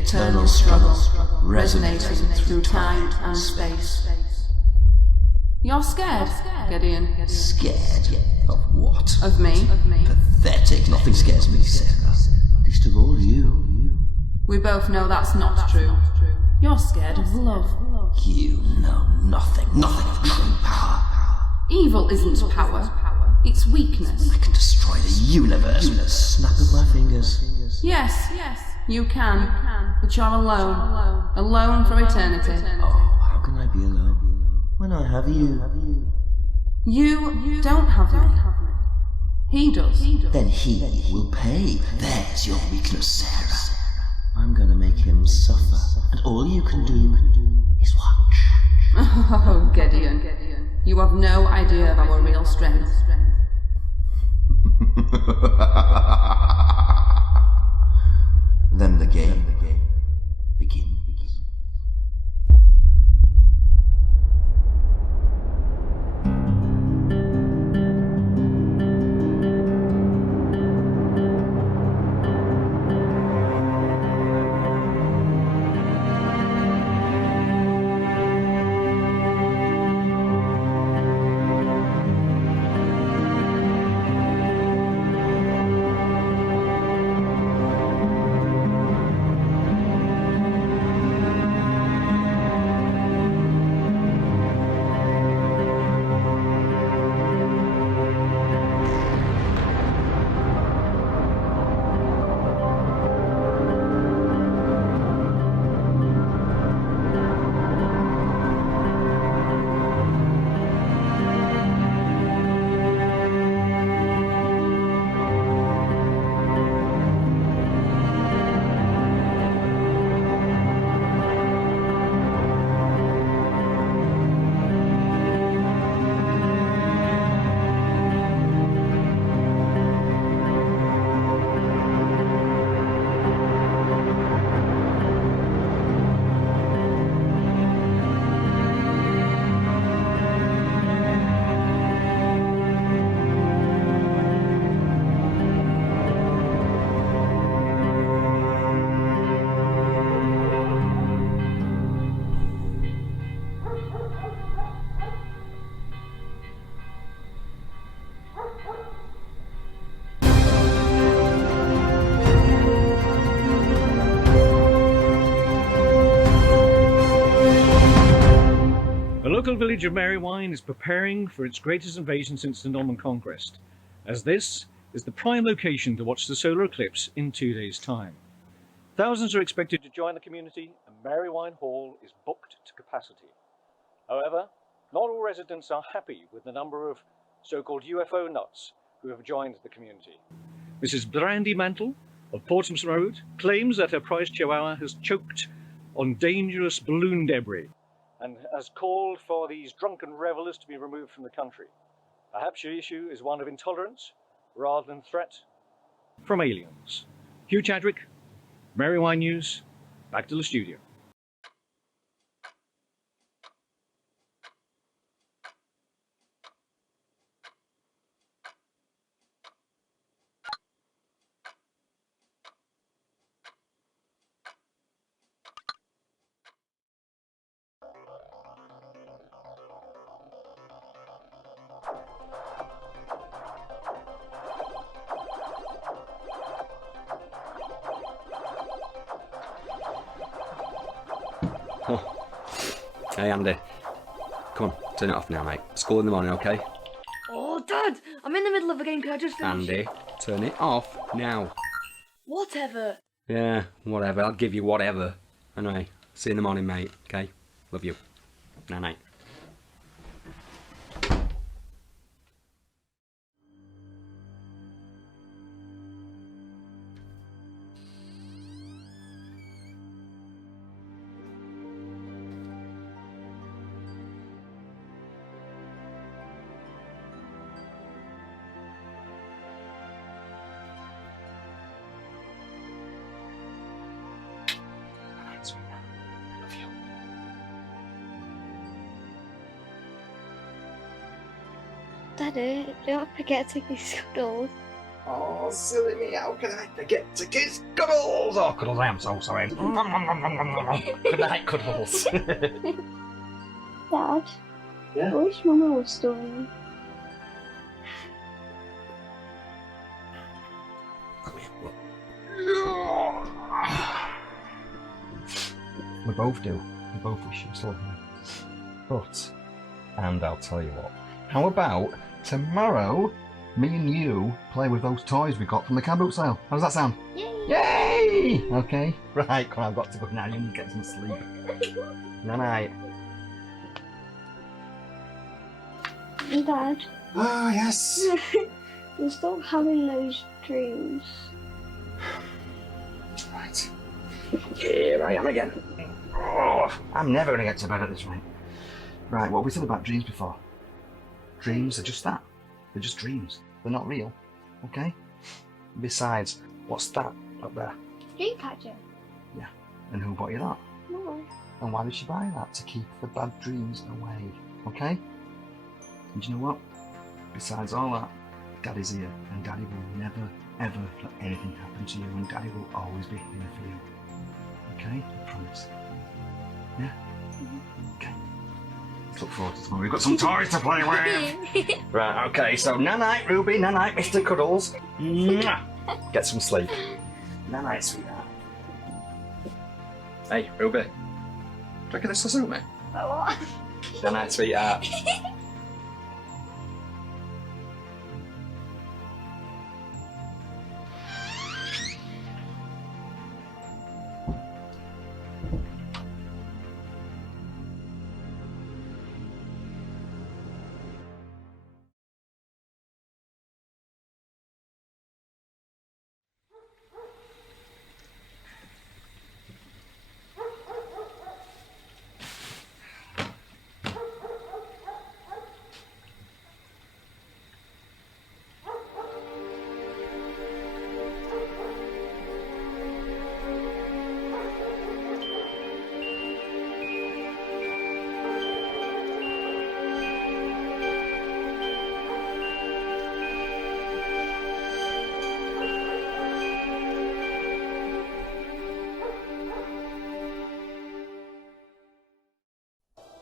eternal struggle, resonating through time and space. You're scared, Gideon. Scared? Of what? Of me. Pathetic. Nothing scares me, Sarah. Least of all you. We both know that's not true. You're scared of love. You know nothing. Nothing of true power. Evil isn't power. It's weakness. I can destroy the universe with a snap of my fingers. Yes, you can. But you're alone. Alone for eternity. Oh, how can I be alone when I have you? You don't have me. He does. Then he will pay. There's your weakness, Sarah. I'm gonna make him suffer, and all you can do is watch. Oh, Gideon. You have no idea of our real strength. Then the game begins. The local village of Merrywine is preparing for its greatest invasion since the Norman Conquest, as this is the prime location to watch the solar eclipse in 2 days' time. Thousands are expected to join the community, and Merrywine Hall is booked to capacity. However, not all residents are happy with the number of so-called UFO nuts who have joined the community. Mrs. Brandy Mantle of Portsmouth Road claims that her prized chihuahua has choked on dangerous balloon debris and has called for these drunken revelers to be removed from the country. Perhaps your issue is one of intolerance rather than threat from aliens. Hugh Chadwick, Merrywine News, back to the studio. Hey Andy, come on, turn it off now mate. School in the morning, okay? Oh Dad, I'm in the middle of a game, can I just finish? Andy, turn it off now. Whatever. Yeah, whatever, I'll give you whatever. Anyway, see you in the morning mate, okay? Love you. Night night. Daddy, don't forget to be cuddles. Oh, silly me, how can I forget to kiss Cuddles? Oh, Cuddles, I am so sorry. Good night, Cuddles. Dad? Yeah? I wish Mama was still around. Come here, look. We both do. We both wish you were still here. But, and I'll tell you what, how about tomorrow me and you play with those toys we got from the camp boot sale? How does that sound? Yay! Yay! Okay, right, come on, I've got to go now. You need to get some sleep. Night night. Dad, Oh, yes. you're still having those dreams. Right. Here I am again. Oh, I'm never going to get to bed at this rate. Right, what we said about dreams before? Dreams are just that. They're just dreams. They're not real. Okay? Besides, what's that up there? Dreamcatcher? Yeah. And who bought you that? No. And why did she buy that? To keep the bad dreams away. Okay? And you know what? Besides all that, Daddy's here, and Daddy will never, ever let anything happen to you, and Daddy will always be here for you. Okay? I promise. Yeah? Okay. Let's look forward to tomorrow. We've got some toys to play with! Right, okay, so night-night, Ruby, night-night, Mr. Cuddles. Mwah. Get some sleep. Night-night, sweetheart. Hey, Ruby. Do you reckon this will suit me? What? Night-night, sweetheart.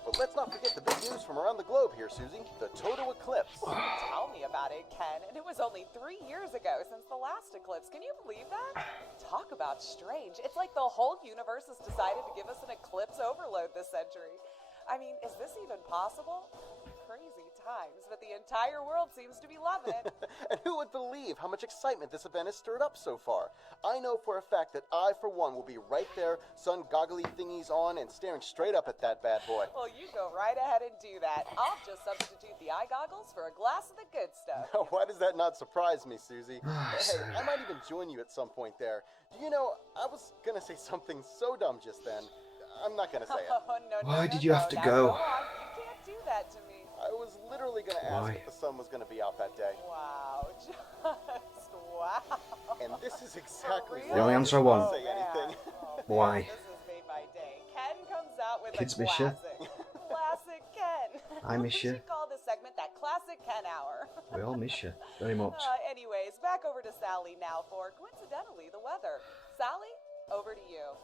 But let's not forget the big news from around the globe here, Susie. The total eclipse. Tell me about it, Ken. And it was only 3 years ago since the last eclipse. Can you believe that? Talk about strange. It's like the whole universe has decided to give us an eclipse overload this century. I mean, is this even possible? Crazy times, but the entire world seems to be loving it. And who would believe how much excitement this event has stirred up so far? I know for a fact that I, for one, will be right there, sun goggly thingies on, and staring straight up at that bad boy. Well, you go right ahead and do that. I'll just substitute the eye goggles for a glass of the good stuff. Why does that not surprise me, Susie? Hey, I might even join you at some point there. Do you know, I was gonna say something so dumb just then. I'm not gonna say it. Oh, no, Why did you have to go? Now, on. You can't do that to me. I was literally gonna ask if the sun was gonna be out that day. Wow, just wow. And this is exactly For why The only I answer I didn't want. say anything. Oh, Why? This has made my day. Ken comes out with Kids a miss you. classic. Classic Ken. I miss We you. should call this segment that Classic Ken Hour. We all miss you very much. Anyways, back over to Sally now for, coincidentally, the weather. Sally, over to you.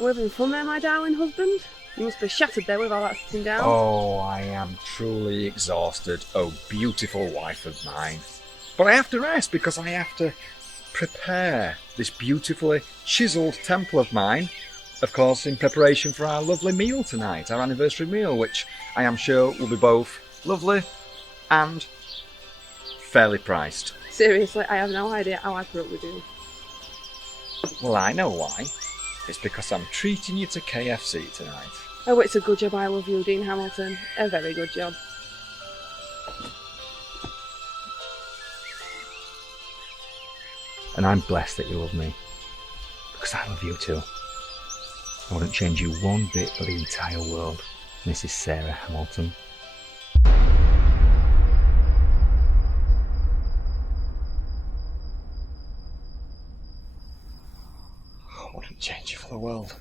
We're having fun there, my darling husband. You must be shattered there with all that sitting down. Oh, I am truly exhausted, oh beautiful wife of mine. But I have to rest because I have to prepare this beautifully chiselled temple of mine, of course in preparation for our lovely meal tonight, our anniversary meal, which I am sure will be both lovely and fairly priced. Seriously, I have no idea how I put up with you. Well, I know why. It's because I'm treating you to KFC tonight. Oh, it's a good job I love you, Dean Hamilton. A very good job. And I'm blessed that you love me, because I love you too. I wouldn't change you one bit for the entire world, Mrs. Sarah Hamilton. I wouldn't for the world.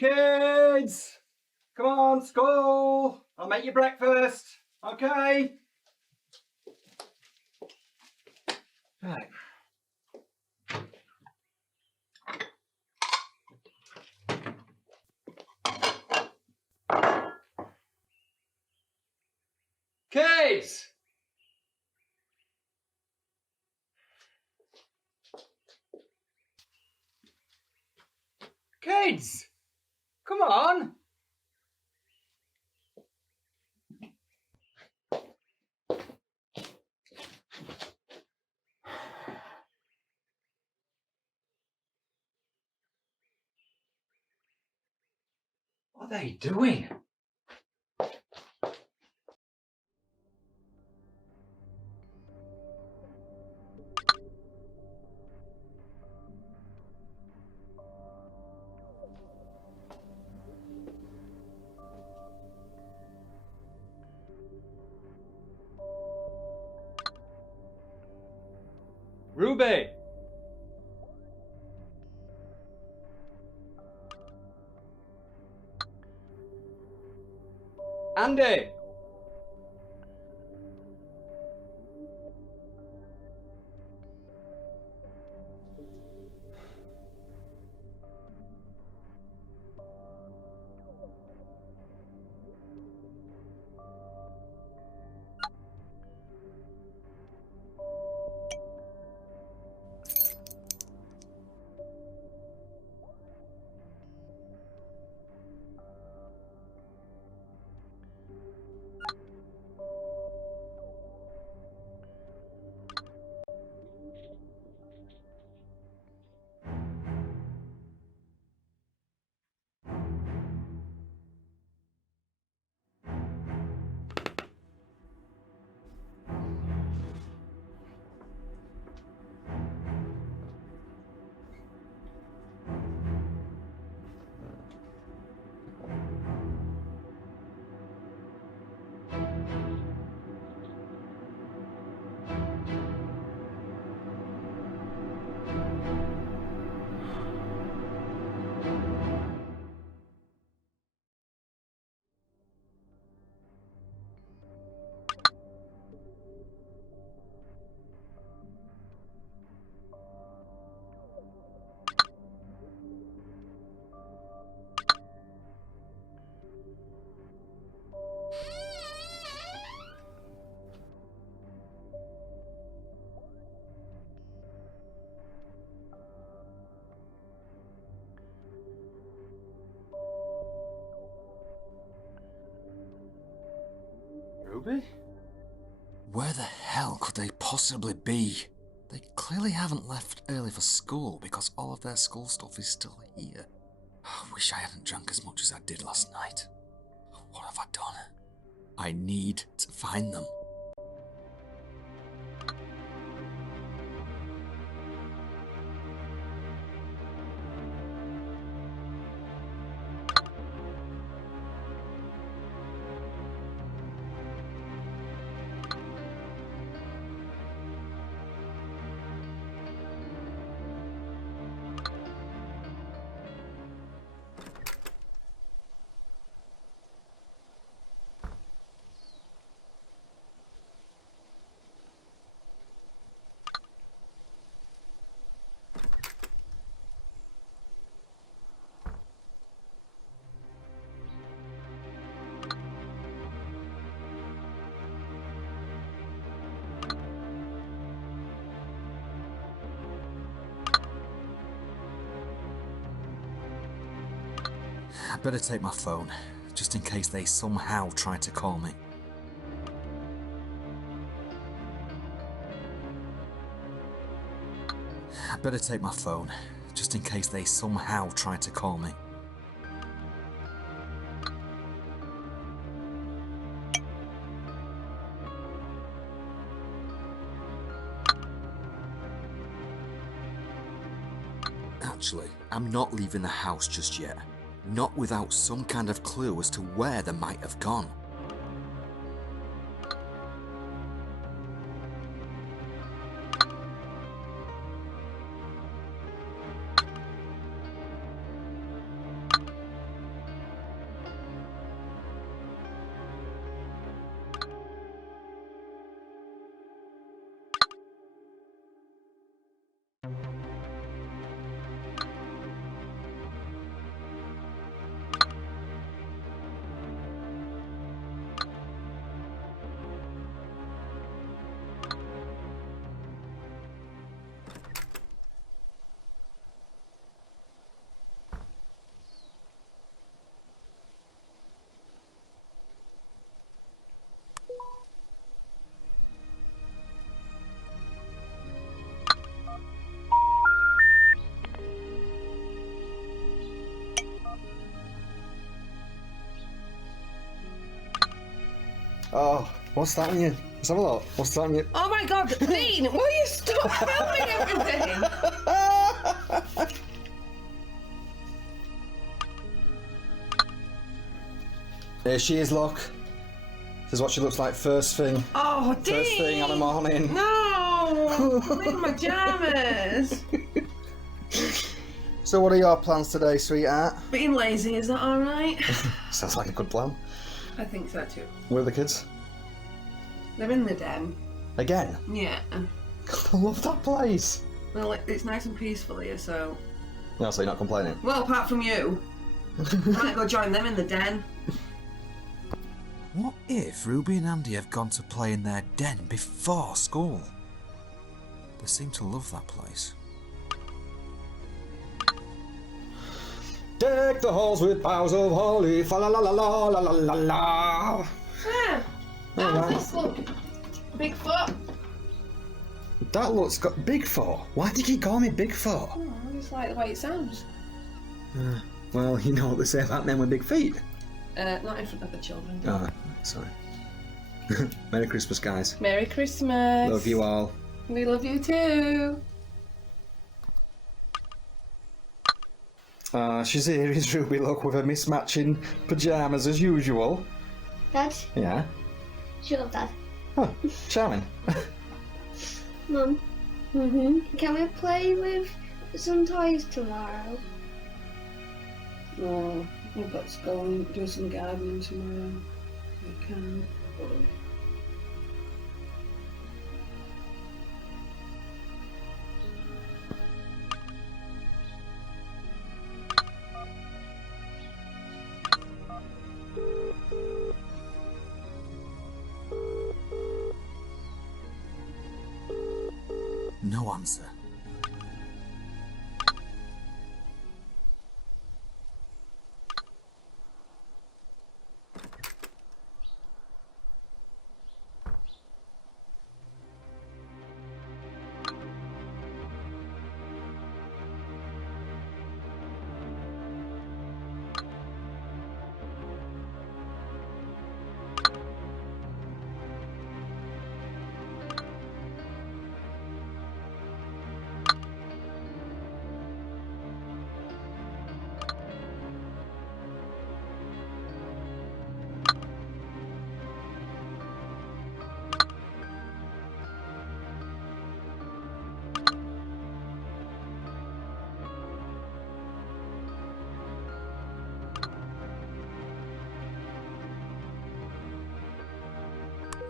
Kids! Come on, school! I'll make you breakfast, okay? Right. Kids! Kids! Come on! What are they doing? Ruby! Andy! Ruby? Where the hell could they possibly be? They clearly haven't left early for school because all of their school stuff is still here. I wish I hadn't drunk as much as I did last night. What have I done? I need to find them. I'd better take my phone, just in case they somehow try to call me. I'd better take my phone, just in case they somehow try to call me. Actually, I'm not leaving the house just yet. Not without some kind of clue as to where they might have gone. Oh, what's that on you? Let's have a look. What's that on you? Oh my god, Dean, will you stop filming everything? There she is, look. This is what she looks like first thing. Oh, Dean! First thing on the morning. No! I'm in my pajamas. So what are your plans today, sweetheart? Being lazy, is that alright? Sounds like a good plan. I think so too. Where are the kids? They're in the den. Again? Yeah. I love that place. Well, it's nice and peaceful here, so... No, so you're not complaining? Well, apart from you. I might go join them in the den. What if Ruby and Andy have gone to play in their den before school? They seem to love that place. Deck the halls with boughs of holly, fa la la la la la la la la. Ah, how's this look? Bigfoot? That looks got Bigfoot. Why do you keep calling me Bigfoot? Oh, I just like the way it sounds. Well, you know what they say about men with big feet. Not in front of the children. Oh, sorry. Merry Christmas, guys. Merry Christmas. Love you all. We love you too. She's here, is Ruby, look, with her mismatching pyjamas as usual. Dad? Yeah? Shut up, Dad. Oh, charming. Mum? Can we play with some toys tomorrow? Oh, I've got to go and do some gardening tomorrow. I can. No answer.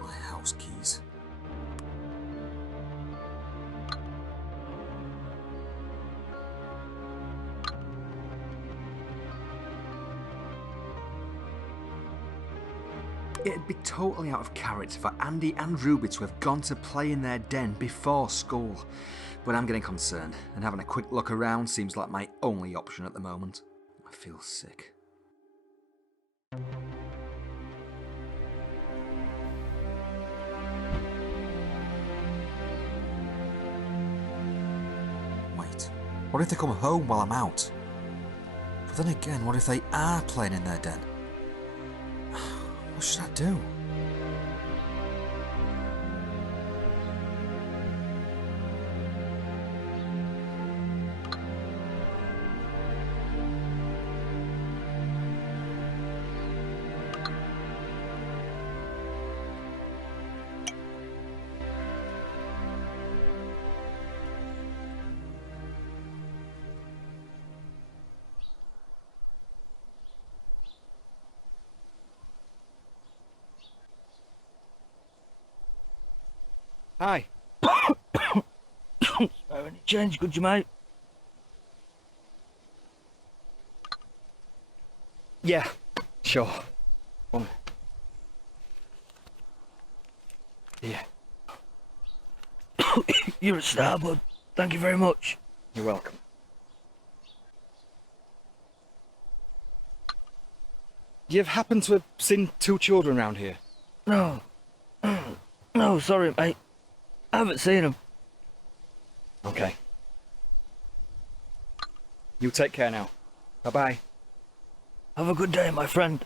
My house keys. It'd be totally out of character for Andy and Ruby to have gone to play in their den before school. But I'm getting concerned, and having a quick look around seems like my only option at the moment. I feel sick. What if they come home while I'm out? But then again, what if they are playing in their den? What should I do? Hi. Any change, could you, mate? Yeah, sure. Come on. Yeah. You're a star, bud. Thank you very much. You're welcome. You've happened to have seen 2 children around here? No. No, sorry, mate. I haven't seen them. Okay. You take care now. Bye-bye. Have a good day, my friend.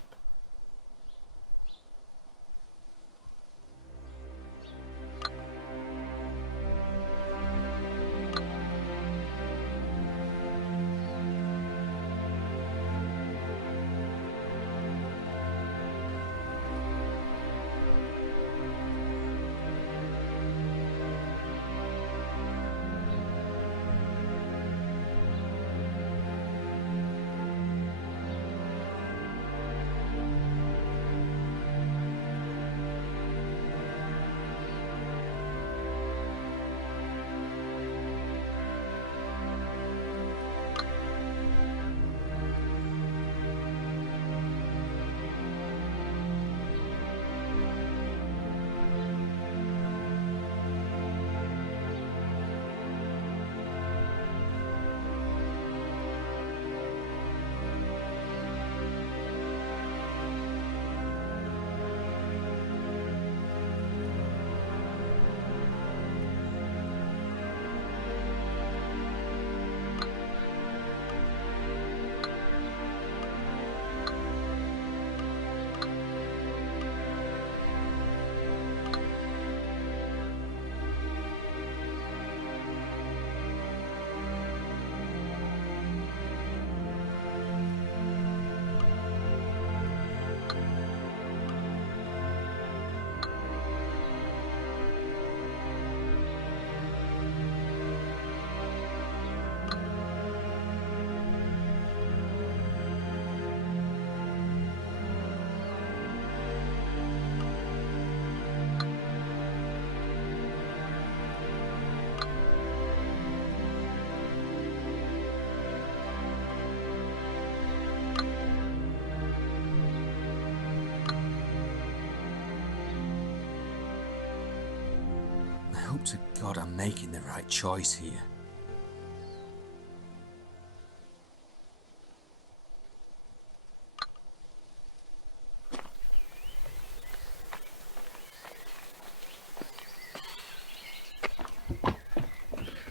I hope to God I'm making the right choice here.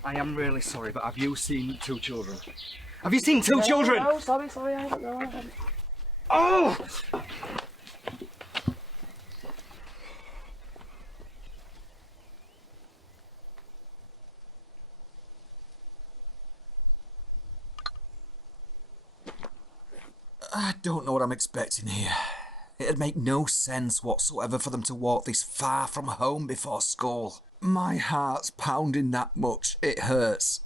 I am really sorry, but have you seen 2 children? Have you seen 2 children? No, sorry, I haven't. No, I haven't. Oh! I don't know what I'm expecting here. It'd make no sense whatsoever for them to walk this far from home before school. My heart's pounding that much, it hurts.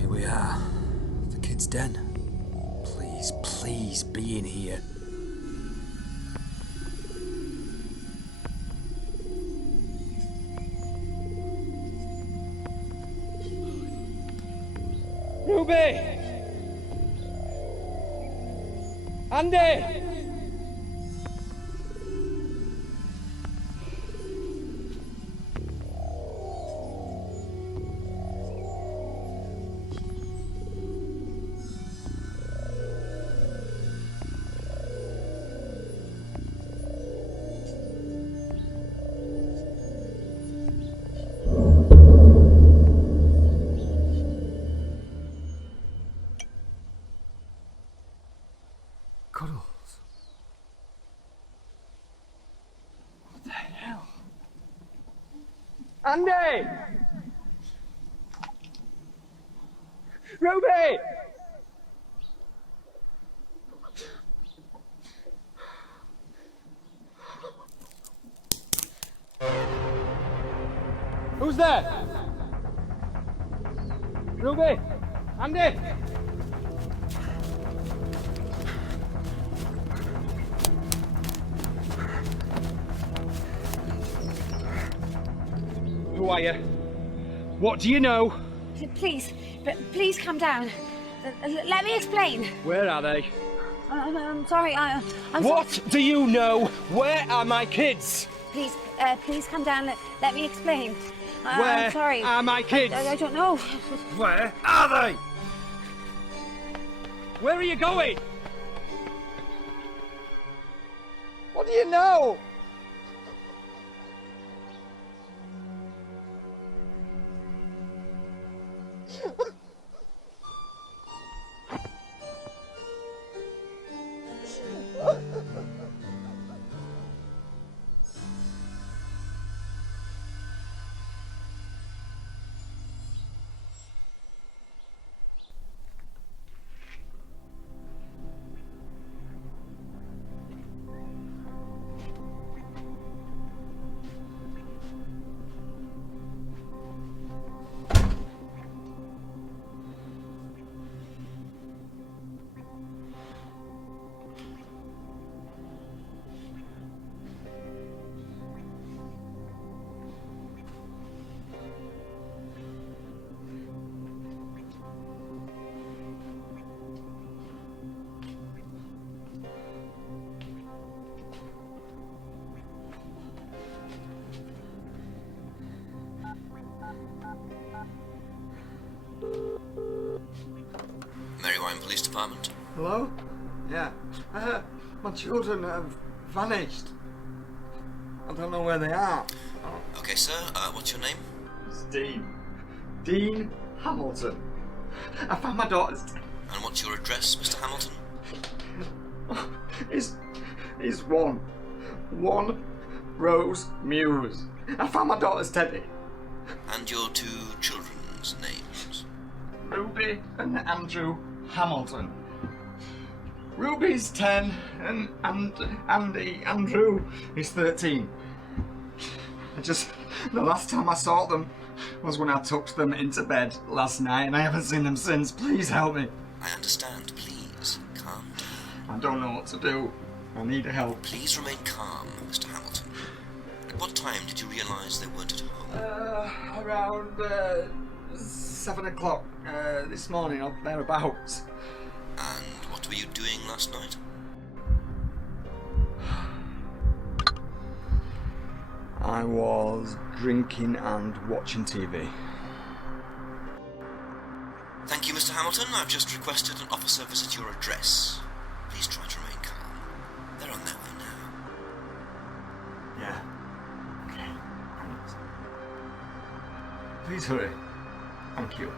Here we are. The kid's den. Please, please be in here. Ruby! Andy! Andy! Ruby! Who's there? Ruby? Andy? Who are you? What do you know? Please calm down. Let me explain. Where are they? I'm sorry. I'm What do you know? Where are my kids? Please calm down. Let me explain. Where I'm sorry. are my kids? I don't know. Where are they? Where are you going? What do you know? Marywine Police Department. Hello? Yeah. My children have vanished. I don't know where they are. Okay, sir. What's your name? It's Dean. Dean Hamilton. I found my daughter's... And what's your address, Mr. Hamilton? It's one Rose Muse. I found my daughter's teddy. And your two children's names? Ruby and Andrew Hamilton. Ruby's 10 and Andrew is 13. The last time I saw them was when I tucked them into bed last night and I haven't seen them since. Please help me. I understand. Please, calm down. I don't know what to do. I need help. Please remain calm, Mr. Hamilton. At what time did you realise they weren't at home? Around 7 o'clock this morning, or thereabouts. And what were you doing last night? I was drinking and watching TV. Thank you, Mr. Hamilton. I've just requested an officer visit your address. Please try to remain calm. They're on their way now. Yeah. Okay. Thanks. Please hurry. Thank you.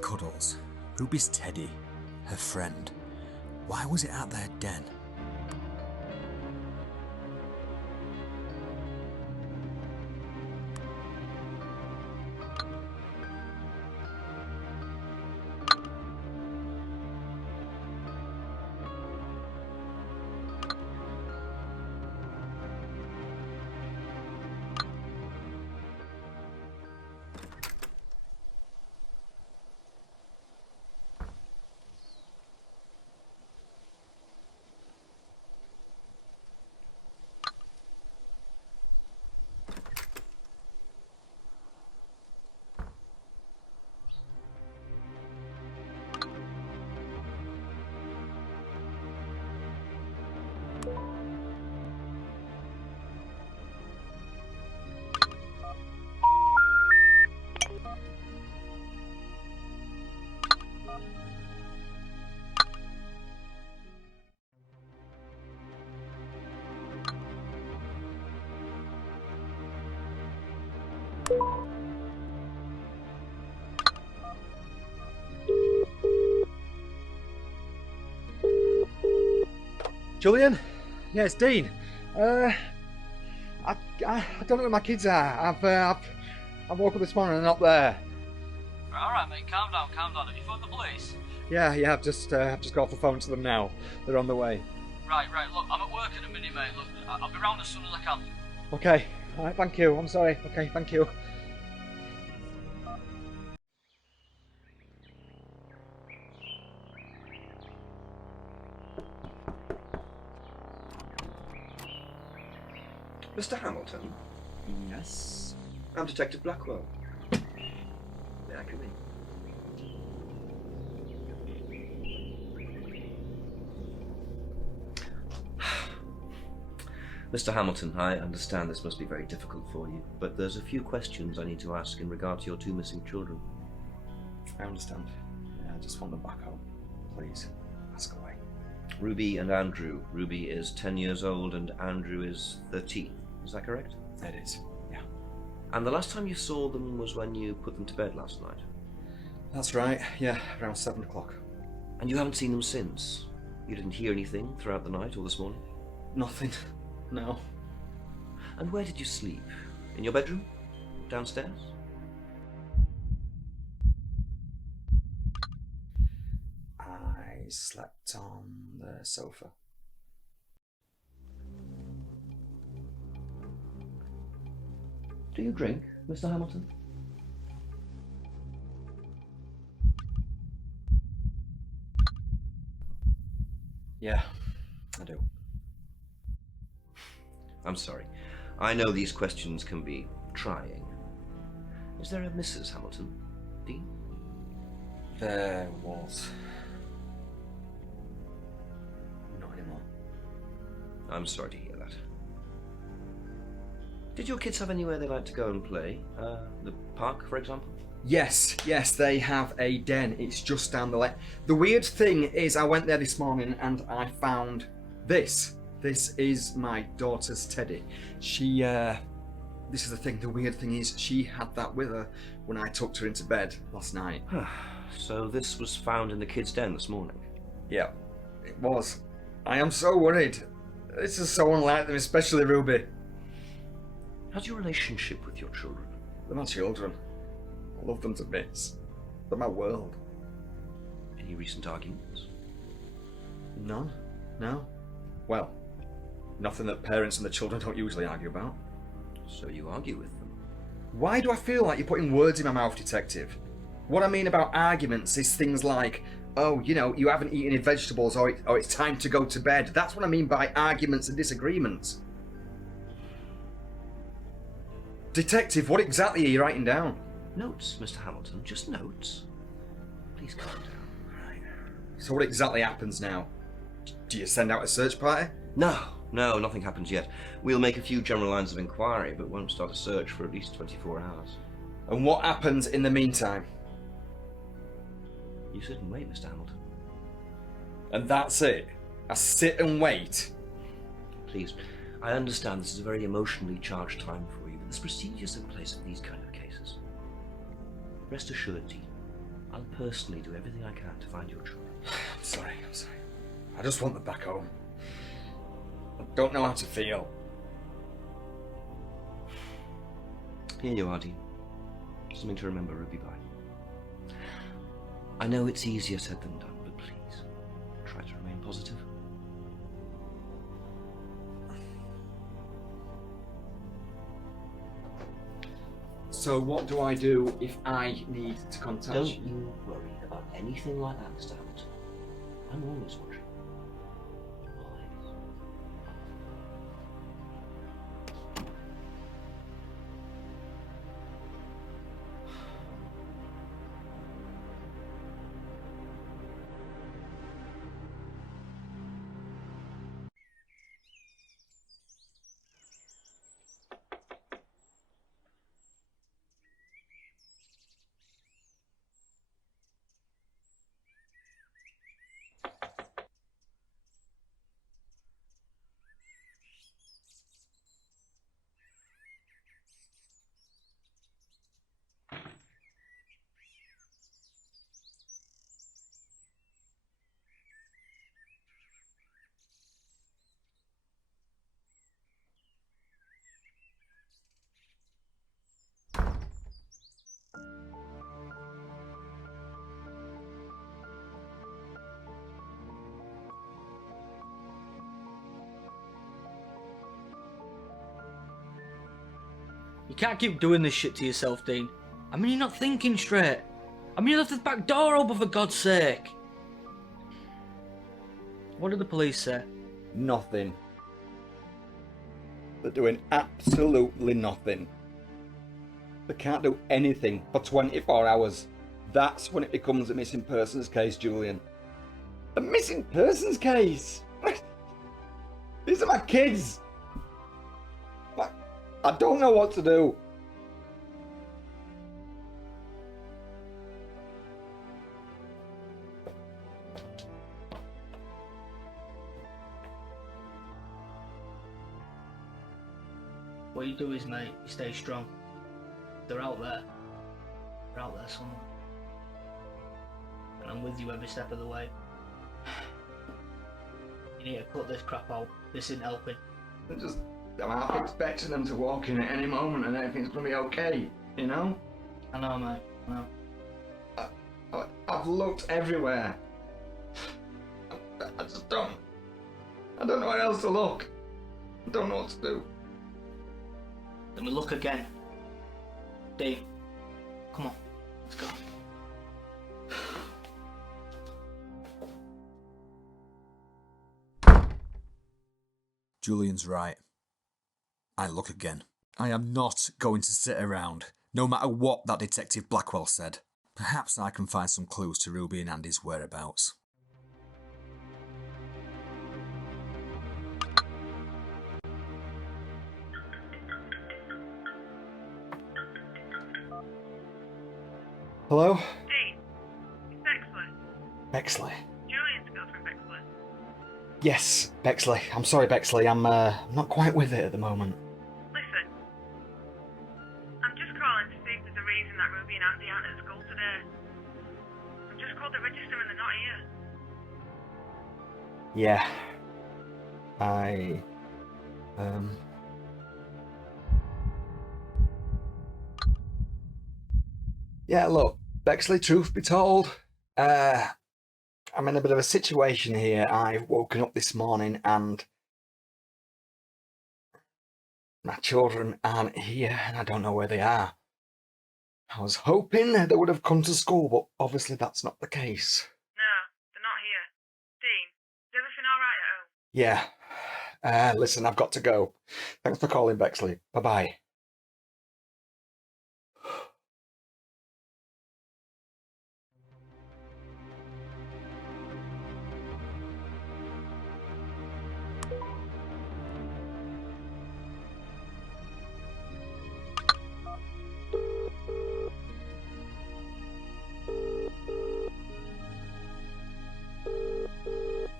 Cuddles. Ruby's teddy. Her friend. Why was it at their den? Julian? Yeah, it's Dean. I don't know where my kids are. I woke up this morning and they're not there. Alright mate, calm down. Have you phoned the police? Yeah, I've just got off the phone to them now. They're on the way. Right, look, I'm at work in a minute mate, look, I'll be round as soon as I can. Okay, alright, thank you. I'm sorry. Okay, thank you. Mr. Hamilton? Yes? I'm Detective Blackwell. May I come in? Mr. Hamilton, I understand this must be very difficult for you, but there's a few questions I need to ask in regard to your two missing children. I understand. Yeah, I just want them back home. Please, ask away. Ruby and Andrew. Ruby is 10 years old and Andrew is 13. Is that correct? It is, yeah. And the last time you saw them was when you put them to bed last night? That's right, yeah, around 7 o'clock. And you haven't seen them since? You didn't hear anything throughout the night or this morning? Nothing, no. And where did you sleep? In your bedroom? Downstairs? I slept on the sofa. Do you drink, Mr. Hamilton? Yeah, I do. I'm sorry. I know these questions can be trying. Is there a Mrs. Hamilton, Dean? There was. Not anymore. I'm sorry to hear that. Did your kids have anywhere they like to go and play? The park, for example? Yes, they have a den. It's just down the lane. The weird thing is I went there this morning and I found this. This is my daughter's teddy. She, this is the thing, the weird thing is she had that with her when I tucked her into bed last night. So this was found in the kids' den this morning? Yeah, it was. I am so worried. This is so unlike them, especially Ruby. How's your relationship with your children? They're my children. I love them to bits. They're my world. Any recent arguments? None. No. Well, nothing that parents and the children don't usually argue about. So you argue with them? Why do I feel like you're putting words in my mouth, Detective? What I mean about arguments is things like, oh, you know, you haven't eaten any vegetables, or it's time to go to bed. That's what I mean by arguments and disagreements. Detective, what exactly are you writing down? Notes, Mr. Hamilton, just notes. Please calm down. Right. So what exactly happens now? Do you send out a search party? No, nothing happens yet. We'll make a few general lines of inquiry, but won't start a search for at least 24 hours. And what happens in the meantime? You sit and wait, Mr. Hamilton. And that's it? I sit and wait? Please, I understand this is a very emotionally charged time for you, but there's procedures in place for these kind of cases. Rest assured, Dean, I'll personally do everything I can to find your children. I'm sorry. I just want them back home. I don't know how to feel. Here you are, Dean. Something to remember Ruby by. I know it's easier said than done, but please, try to remain positive. So what do I do if I need to contact Don't you worry about anything like that, Mr. Hamilton. I'm always watching. Always. You can't keep doing this shit to yourself, Dean. I mean, you're not thinking straight. I mean, you left the back door open, for God's sake. What did the police say? Nothing. They're doing absolutely nothing. They can't do anything for 24 hours. That's when it becomes a missing persons case, Julian. A missing persons case? These are my kids. I don't know what to do. What you do is, mate, you stay strong. They're out there. They're out there somewhere. And I'm with you every step of the way. You need to cut this crap out. This isn't helping. I'm half expecting them to walk in at any moment and everything's going to be okay, you know? I know, mate. I know. I've looked everywhere. I just don't. I don't know where else to look. I don't know what to do. Then we look again. Dave, come on, let's go. Julian's right. I look again. I am not going to sit around, no matter what that Detective Blackwell said. Perhaps I can find some clues to Ruby and Andy's whereabouts. Hello? Hey, it's Bexley. Bexley? Julian's girlfriend, Bexley. Yes, Bexley. I'm sorry, Bexley. I'm not quite with it at the moment. Listen, I'm just calling to see if there's a reason that Ruby and Andy aren't at school today. I've just called the register and they're not here. Yeah. Yeah, look, Bexley, truth be told, I'm in a bit of a situation here. I've woken up this morning and my children aren't here and I don't know where they are. I was hoping they would have come to school, but obviously that's not the case. No, they're not here. Dean, is everything alright at home? Yeah. Listen, I've got to go. Thanks for calling, Bexley. Bye-bye.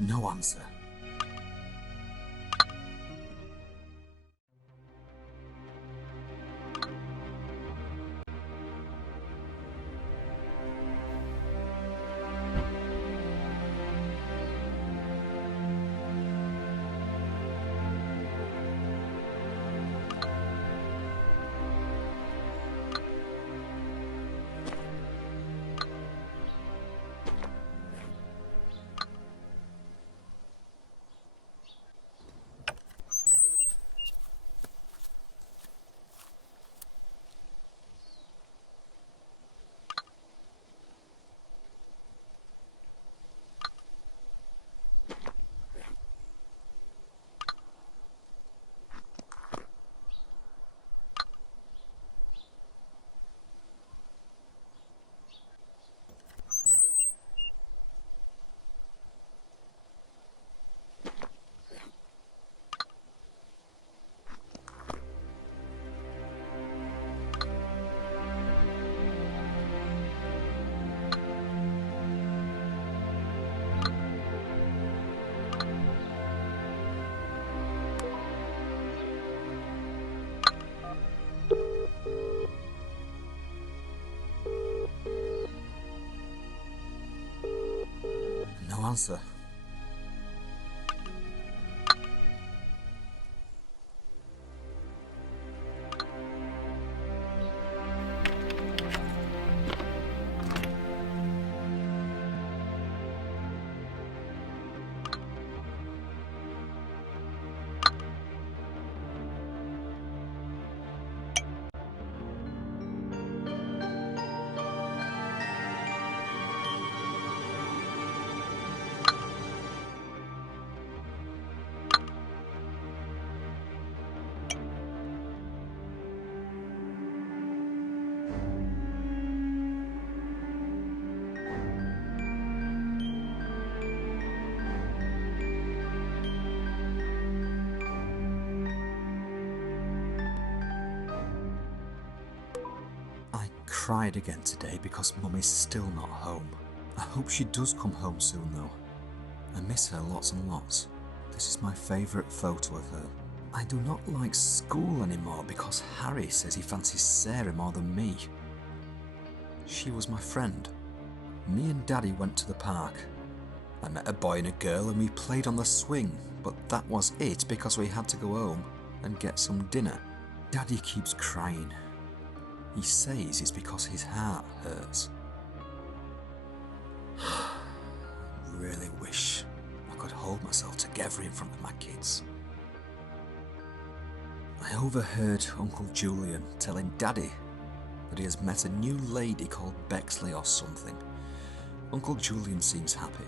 No answer. No answer. I cried again today because Mummy's still not home. I hope she does come home soon though. I miss her lots and lots. This is my favourite photo of her. I do not like school anymore because Harry says he fancies Sarah more than me. She was my friend. Me and Daddy went to the park. I met a boy and a girl and we played on the swing, but that was it because we had to go home and get some dinner. Daddy keeps crying. He says it's because his heart hurts. I really wish I could hold myself together in front of my kids. I overheard Uncle Julian telling Daddy that he has met a new lady called Bexley or something. Uncle Julian seems happy.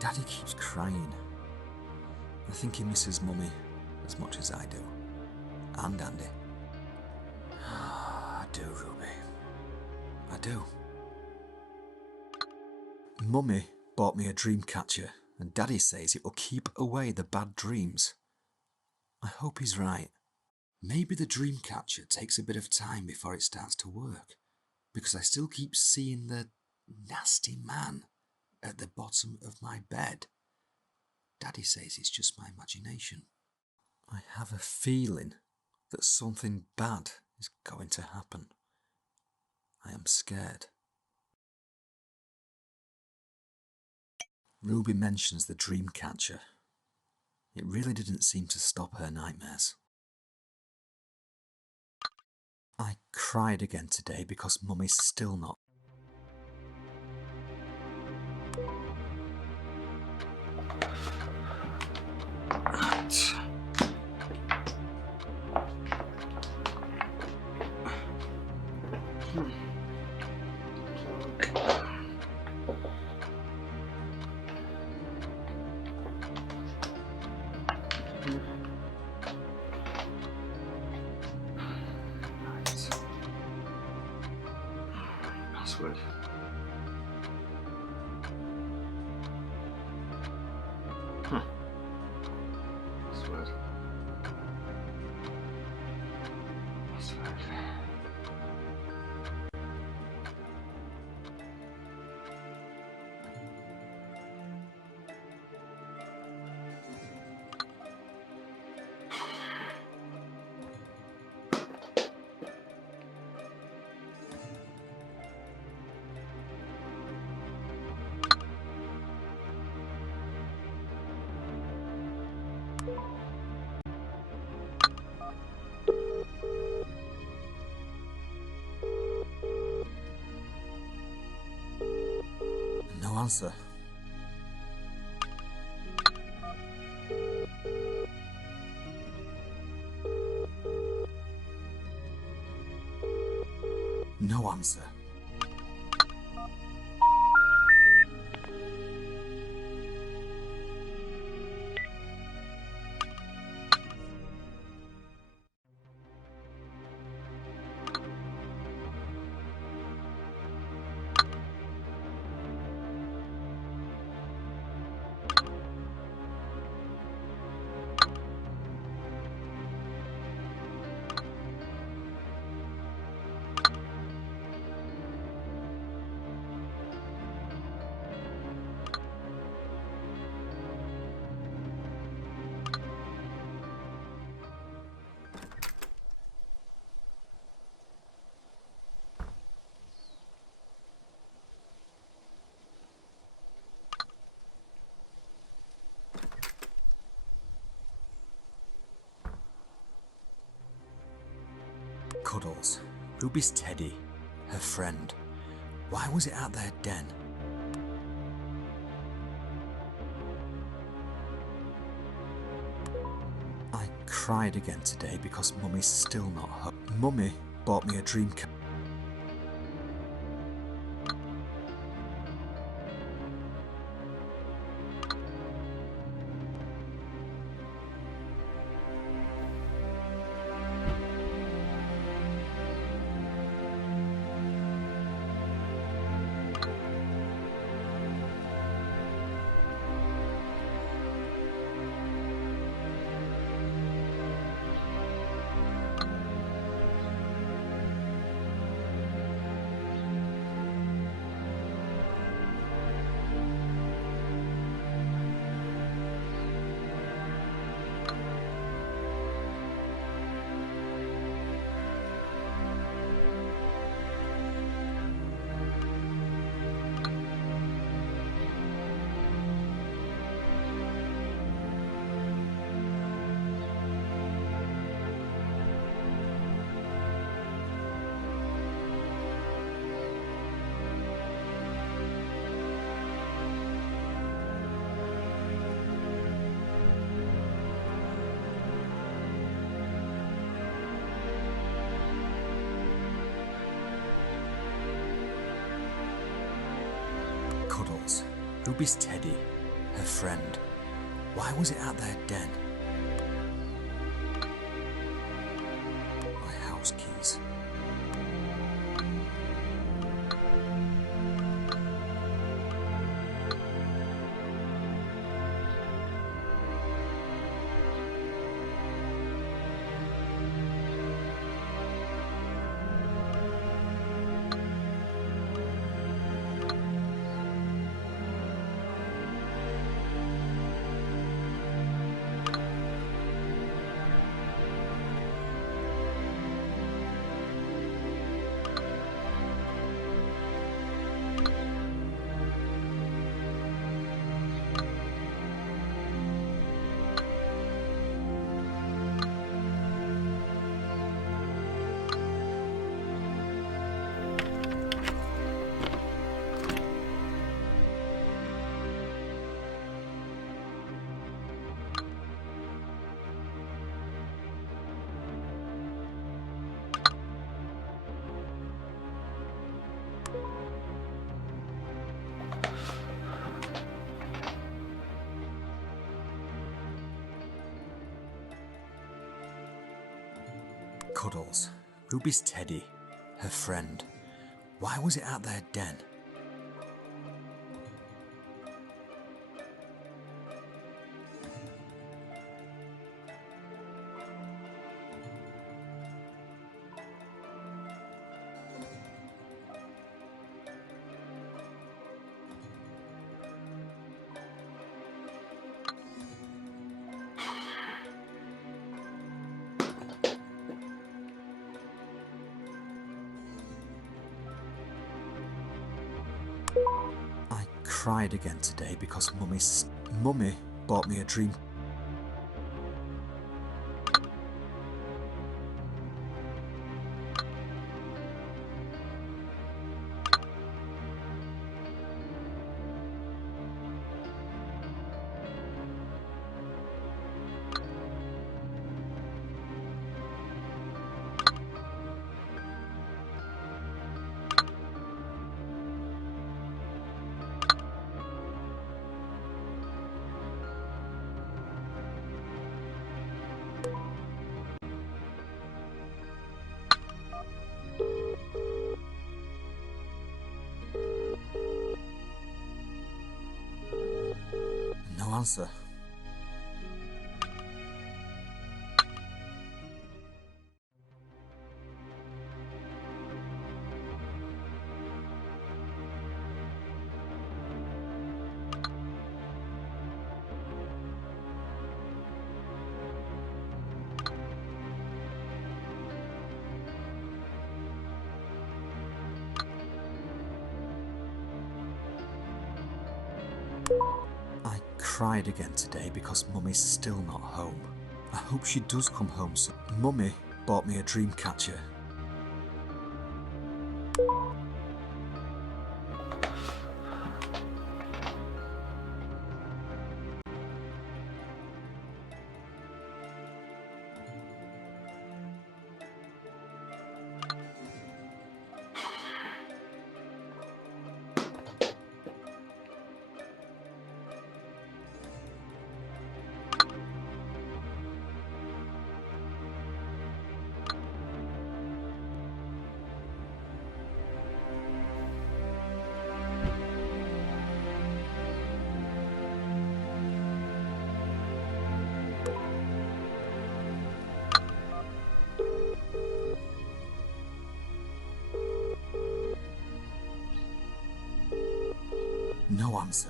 Daddy keeps crying. I think he misses Mummy as much as I do. And Andy. I do, Ruby. I do. Mummy bought me a dream catcher and Daddy says it will keep away the bad dreams. I hope he's right. Maybe the dream catcher takes a bit of time before it starts to work, because I still keep seeing the nasty man at the bottom of my bed. Daddy says it's just my imagination. I have a feeling that something bad is going to happen. I am scared. Ruby mentions the dream catcher. It really didn't seem to stop her nightmares. I cried again today because Mummy's still not. Password. Password. Password. No answer. No answer. Cuddles. Ruby's teddy. Her friend. Why was it at their den? I cried again today because Mummy's still not home. Mummy bought me a dream catcher. Ruby's teddy, her friend. Why was it at their den? My house keys. Cuddles. Ruby's teddy, her friend. Why was it at their den? I cried again today because Mummy bought me a dream. No answer. I cried again today because Mummy's still not home. I hope she does come home soon. Mummy bought me a dream catcher. No answer.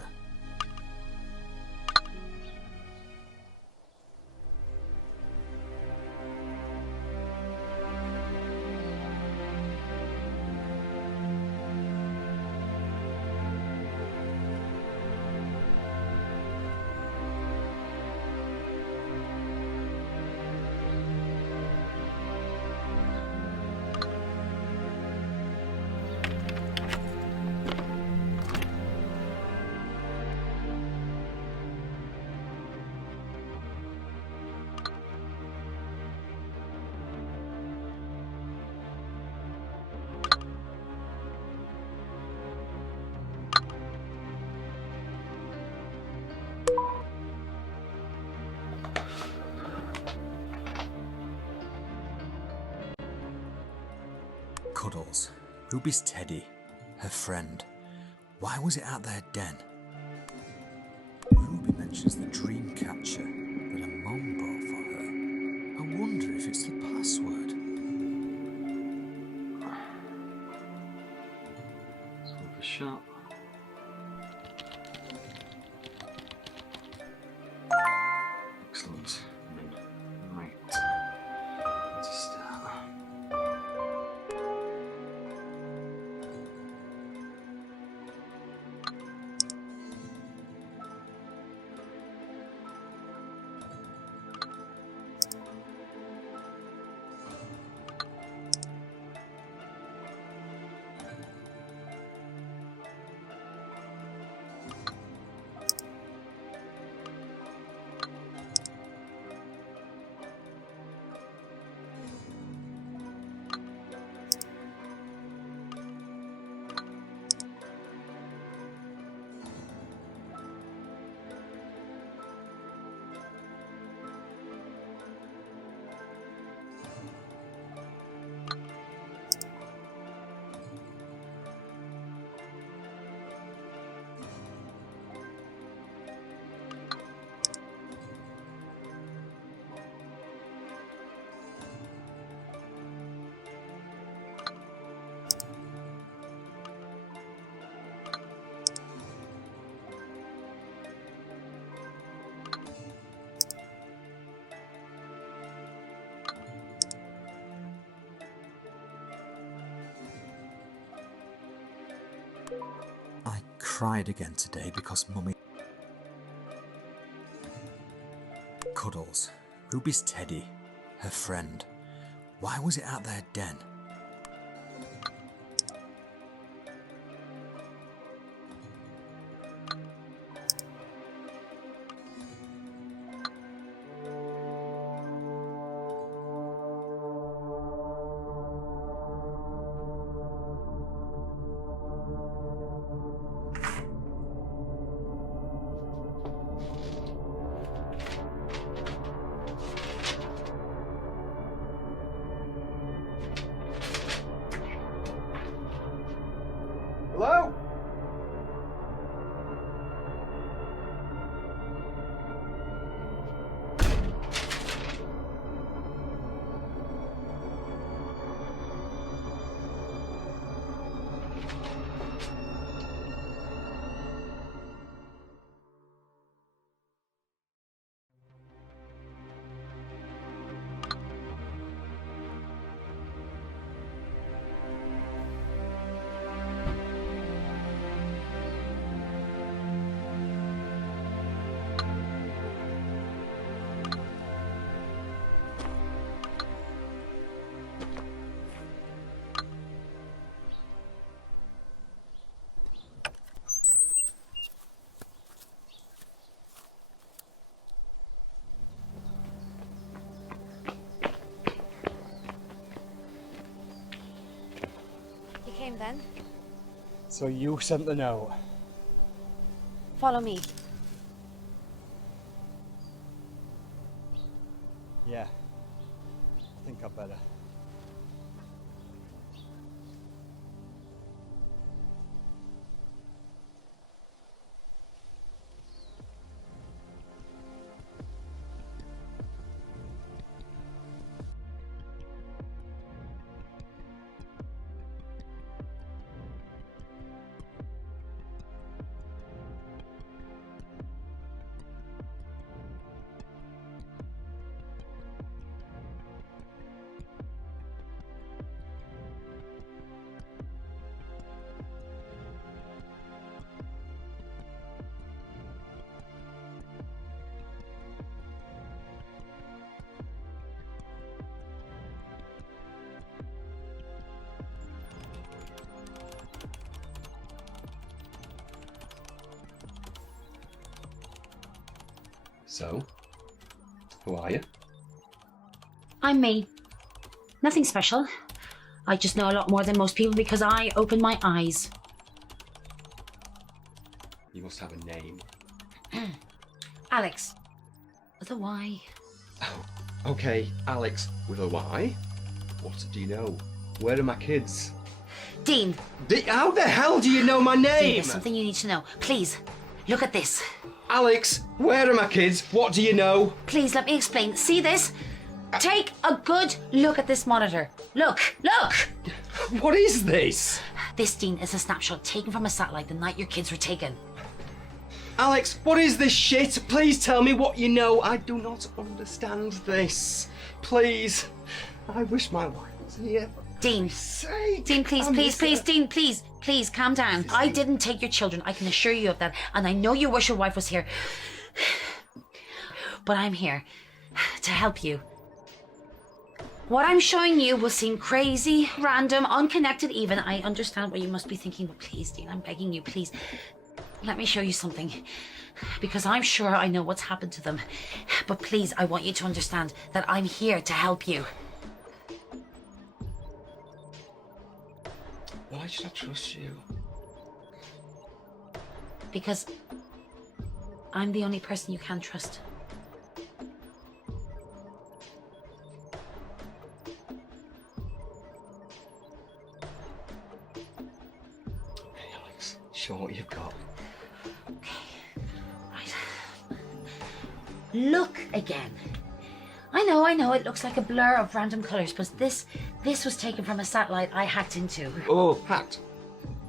Cuddles. Ruby's teddy. Her friend. Why was it at their den? Ruby mentions the dream catcher that her mom bought for her. I wonder if it's the password. It's worth a shot. Excellent. Right. Let's start. I cried again today because Mummy... Cuddles. Ruby's teddy. Her friend. Why was it at their den? Hello? You came then? So you sent the note. Follow me. Yeah. I think I better. So, who are you? I'm me. Nothing special. I just know a lot more than most people because I opened my eyes. You must have a name. Alex. With a Y. Oh, okay, Alex with a Y. What do you know? Where are my kids? Dean! How the hell do you know my Dean, name? there's something you need to know. Please, look at this. Alex, where are my kids? What do you know? Please, let me explain. See this? Take a good look at this monitor. Look! Look! What is this? This, Dean, is a snapshot taken from a satellite the night your kids were taken. Alex, what is this shit? Please tell me what you know. I do not understand this. Please. I wish my wife was here. Dean. Dean, please, please, please, Dean, please. Please, calm down. I didn't take your children. I can assure you of that. And I know you wish your wife was here. But I'm here to help you. What I'm showing you will seem crazy, random, unconnected even. I understand what you must be thinking, but please, Dean, I'm begging you, please. Let me show you something. Because I'm sure I know what's happened to them. But please, I want you to understand that I'm here to help you. Why should I trust you? Because I'm the only person you can trust. Hey, Alex, show what you've got. Look again. I know, it looks like a blur of random colours, but this was taken from a satellite I hacked into. Oh, hacked?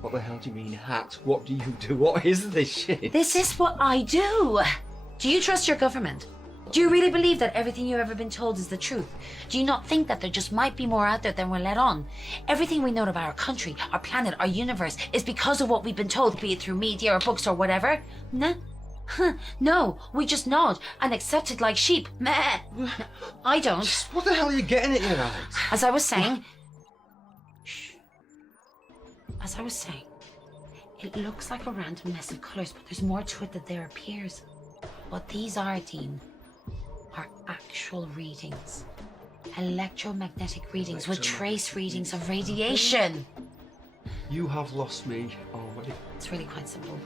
What the hell do you mean, hacked? What do you do? What is this shit? This is what I do. Do you trust your government? Do you really believe that everything you've ever been told is the truth? Do you not think that there just might be more out there than we're let on? Everything we know about our country, our planet, our universe is because of what we've been told, be it through media or books or whatever? Nah. Huh, no, we just nod and accept it like sheep. Meh. I don't. What the hell are you getting at here, Alex? As I was saying... Shh. As I was saying, it looks like a random mess of colours, but there's more to it than there appears. What these are, Dean, are actual readings. Electromagnetic readings with trace readings of radiation. You have lost me already. It's really quite simple.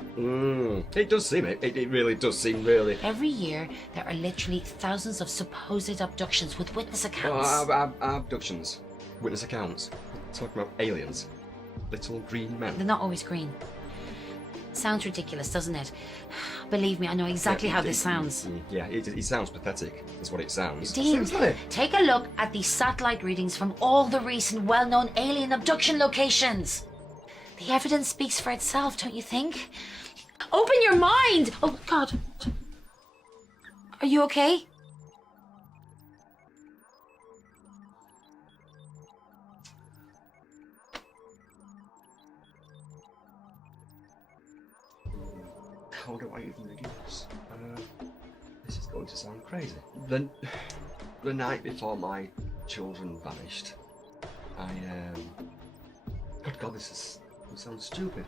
It does seem it. It really does seem really. Every year, there are literally thousands of supposed abductions with witness accounts. Abductions. Witness accounts. Talking about aliens. Little green men. They're not always green. Sounds ridiculous, doesn't it? Believe me, I know exactly how this sounds. Yeah, it sounds pathetic, is what it sounds. Dean, take a look at these satellite readings from all the recent well-known alien abduction locations. The evidence speaks for itself, don't you think? Open your mind! Oh, God. Are you okay? How do I even begin this? This is going to sound crazy. The night before my children vanished, Good God, this sounds stupid.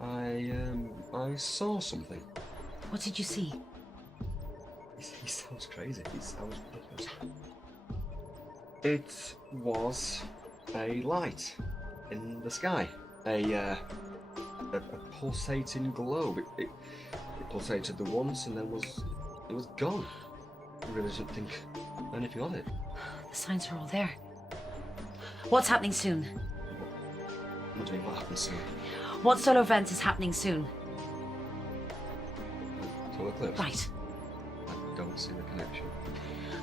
I saw something. What did you see? He sounds crazy. He sounds ridiculous. It was a light in the sky. A pulsating globe. It pulsated the once and then it was gone. I really didn't think anything of it. The signs are all there. What's happening soon? What do you mean, what happens soon? What solar event is happening soon? Solar eclipse? Right. I don't see the connection.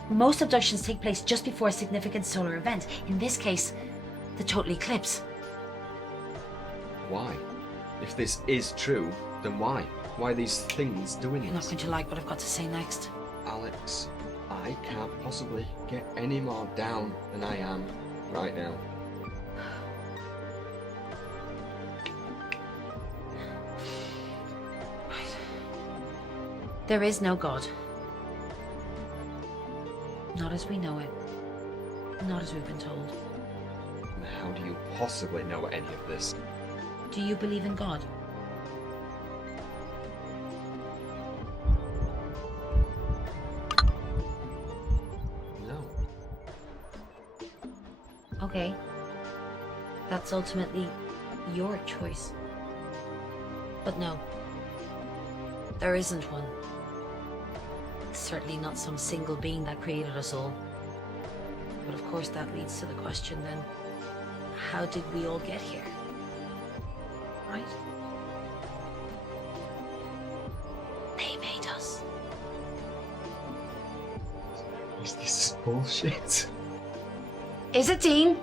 Most abductions take place just before a significant solar event. In this case, the total eclipse. Why? If this is true, then why? Why are these things doing You're this? not going to like what I've got to say next. Alex, I can't possibly get any more down than I am right now. There is no God. Not as we know it. Not as we've been told. How do you possibly know any of this? Do you believe in God? No. Okay. That's ultimately your choice. But no. There isn't one. Certainly not some single being that created us all. But of course that leads to the question then, how did we all get here? Right? They made us. Is this bullshit? Is it, Dean?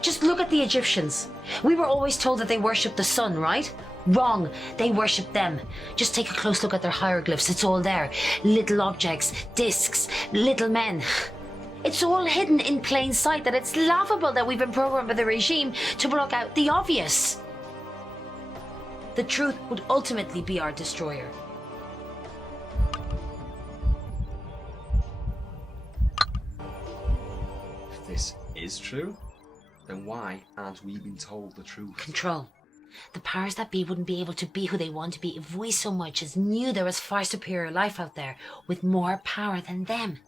Just look at the Egyptians. We were always told that they worshipped the sun, right? Wrong. They worshipped them. Just take a close look at their hieroglyphs. It's all there. Little objects, discs, little men. It's all hidden in plain sight that it's laughable that we've been programmed by the regime to block out the obvious. The truth would ultimately be our destroyer. If this is true, then why aren't we being told the truth? Control. The powers that be wouldn't be able to be who they want to be if we so much as knew there was far superior life out there with more power than them.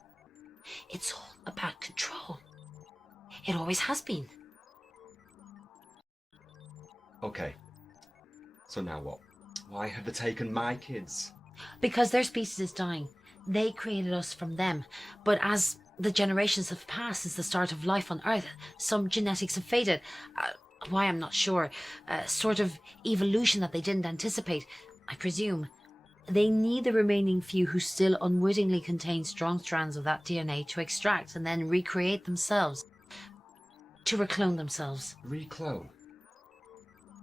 It's all about control. It always has been. Okay. So now what? Why have they taken my kids? Because their species is dying. They created us from them. But as the generations have passed since the start of life on Earth, some genetics have faded. Why, I'm not sure. A sort of evolution that they didn't anticipate, I presume. They need the remaining few who still unwittingly contain strong strands of that DNA to extract and then recreate themselves. To reclone themselves. Reclone?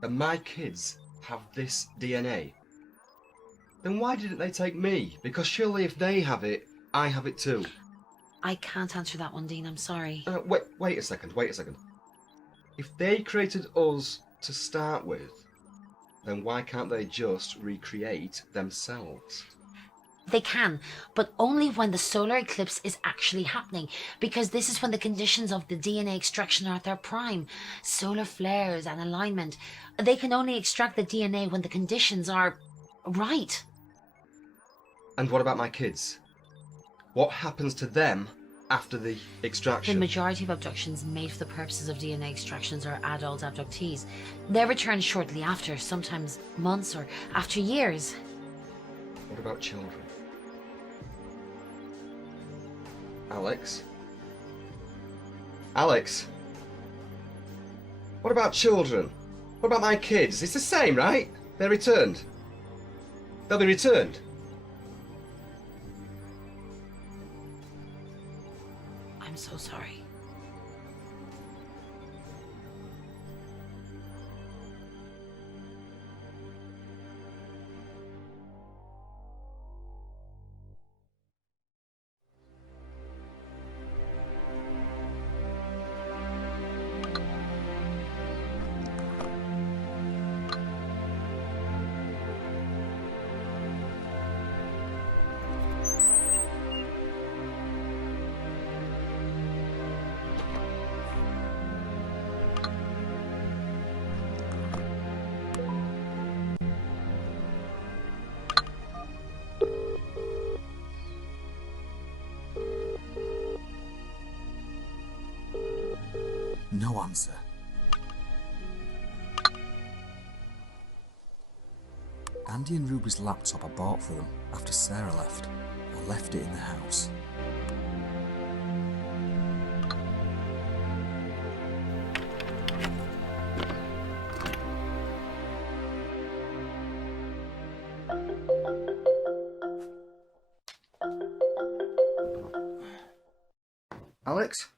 And my kids have this DNA? Then why didn't they take me? Because surely if they have it, I have it too. I can't answer that one, Dean, I'm sorry. Wait a second. If they created us to start with, then why can't they just recreate themselves? They can, but only when the solar eclipse is actually happening, because this is when the conditions of the DNA extraction are at their prime. Solar flares and alignment. They can only extract the DNA when the conditions are right. And what about my kids? What happens to them after the extraction? The majority of abductions made for the purposes of DNA extractions are adult abductees. They're returned shortly after, sometimes months or after years. What about children? Alex? Alex? What about children? What about my kids? It's the same, right? They're returned. They'll be returned. I'm so sorry. No answer. Andy and Ruby's laptop I bought for them after Sarah left. I left it in the house. Alex?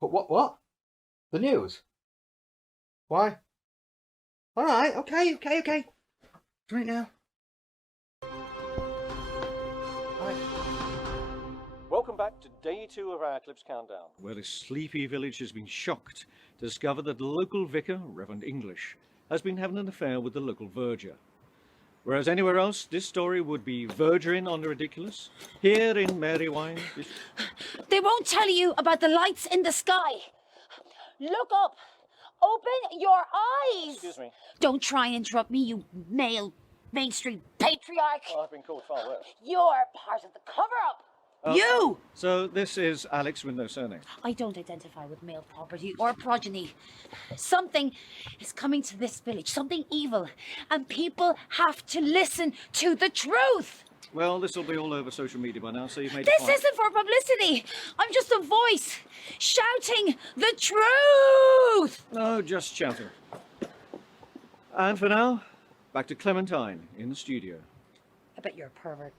What? The news? Why? Alright, okay. Right now. Welcome back to day 2 of our Eclipse Countdown, where this sleepy village has been shocked to discover that the local vicar, Reverend English, has been having an affair with the local verger. Whereas anywhere else, this story would be verging on the ridiculous. Here in Marywine, They won't tell you about the lights in the sky. Look up. Open your eyes. Excuse me. Don't try and interrupt me, you male mainstream patriarch. Well, I've been called far worse. You're part of the cover-up. You! So this is Alex with no surname. I don't identify with male property or progeny. Something is coming to this village, something evil, and people have to listen to the truth. Well, this will be all over social media by now, so you've made a This point. isn't for publicity. I'm just a voice shouting the truth. No, just shouting. And for now, back to Clementine in the studio. I bet you're a pervert.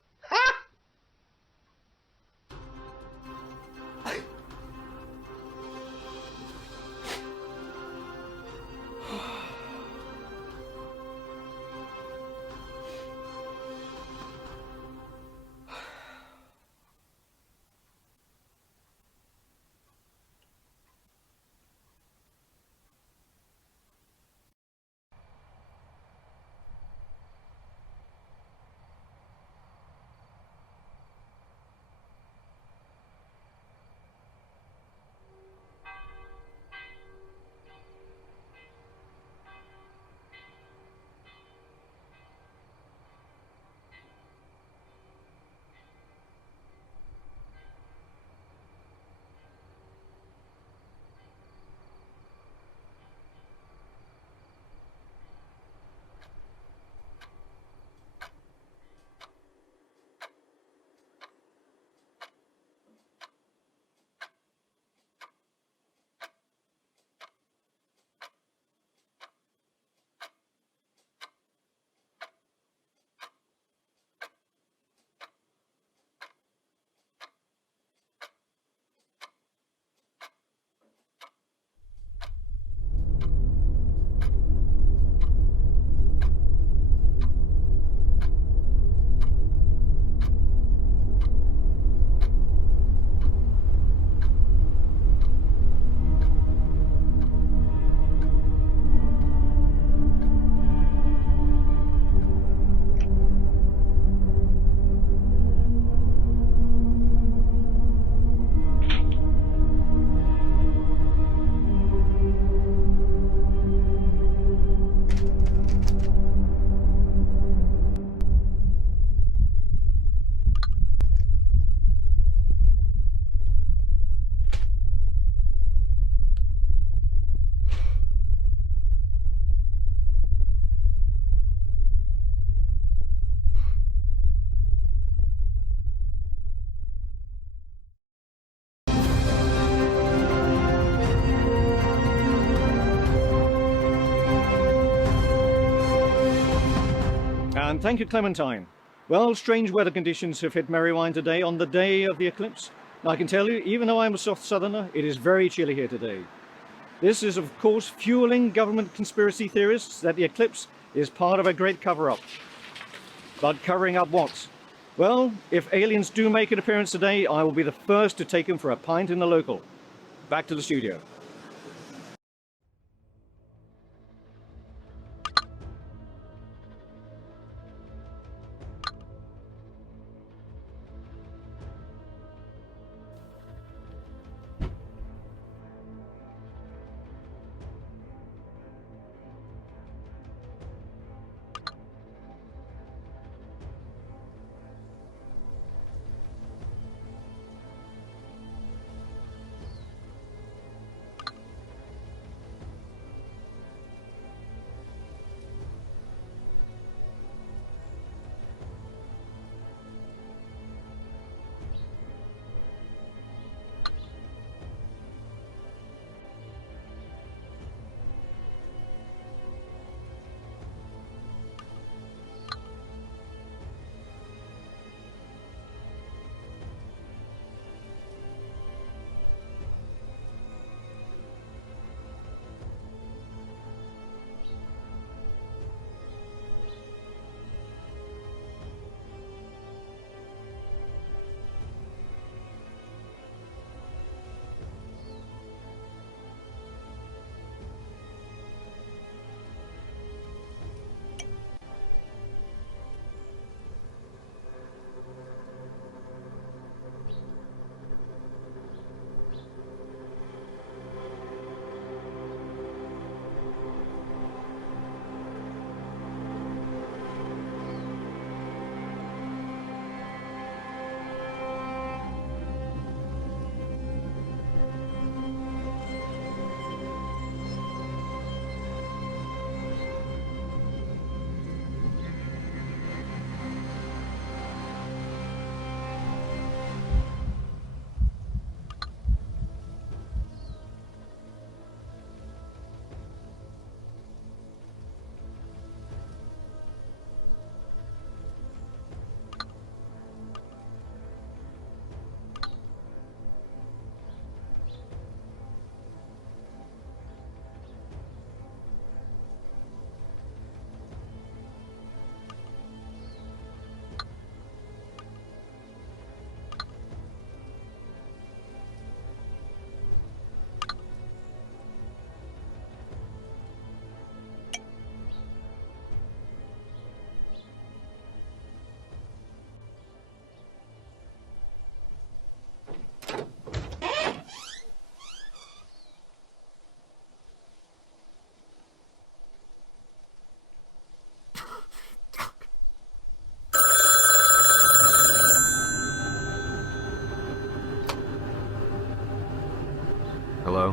And thank you, Clementine. Well, strange weather conditions have hit Merrywine today on the day of the eclipse. Now, I can tell you, even though I'm a soft southerner, it is very chilly here today. This is, of course, fueling government conspiracy theorists that the eclipse is part of a great cover-up. But covering up what? Well, if aliens do make an appearance today, I will be the first to take them for a pint in the local. Back to the studio. Hello?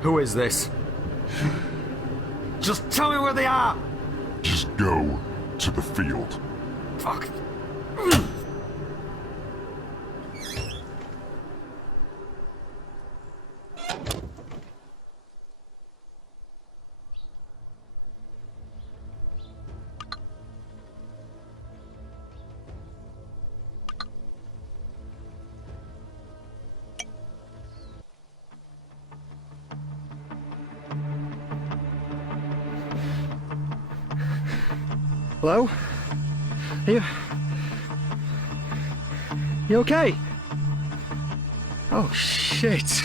Who is this? Just tell me where they are! Just go to the field. Fuck. Hello? You okay? Oh, shit.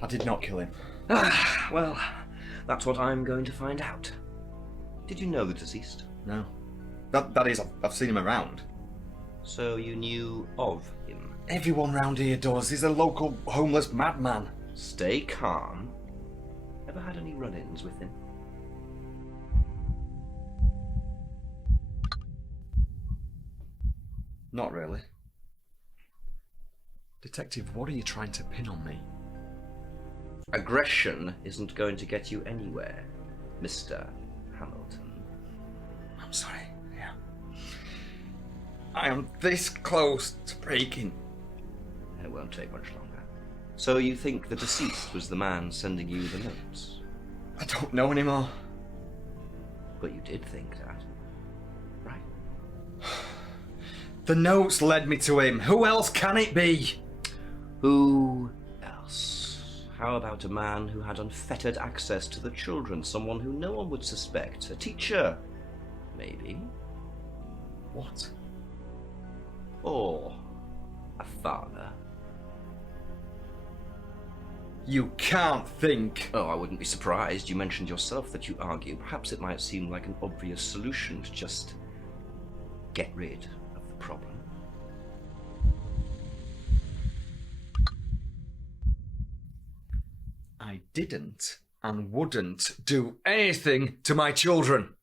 I did not kill him. Well, that's what I'm going to find out. Did you know the deceased? No. That is, I've seen him around. So you knew of him? Everyone round here does. He's a local homeless madman. Stay calm. Ever had any run-ins with him? Not really. Detective, what are you trying to pin on me? Aggression isn't going to get you anywhere, Mr. Hamilton. I'm sorry. Yeah. I am this close to breaking. It won't take much longer. So you think the deceased was the man sending you the notes? I don't know anymore. But you did think that, right? The notes led me to him. Who else can it be? Who else? How about a man who had unfettered access to the children? Someone who no one would suspect? A teacher? Maybe. What? Or a father? You can't think. Oh, I wouldn't be surprised. You mentioned yourself that you argue. Perhaps it might seem like an obvious solution to just get rid of the problem. I didn't and wouldn't do anything to my children.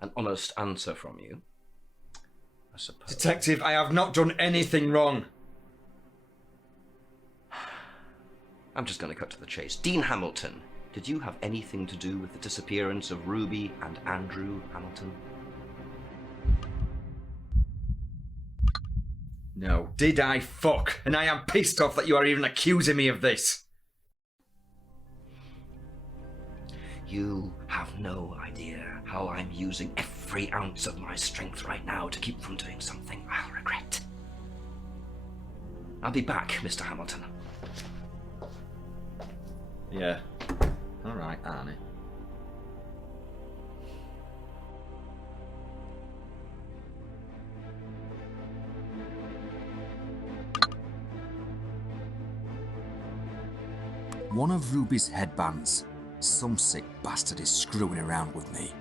An honest answer from you, I suppose. Detective, I have not done anything wrong. I'm just going to cut to the chase. Dean Hamilton, did you have anything to do with the disappearance of Ruby and Andrew Hamilton? No. Did I fuck? And I am pissed off that you are even accusing me of this. You have no idea how I'm using every ounce of my strength right now to keep from doing something I'll regret. I'll be back, Mr. Hamilton. Yeah. Alright, Arnie. One of Ruby's headbands. Some sick bastard is screwing around with me.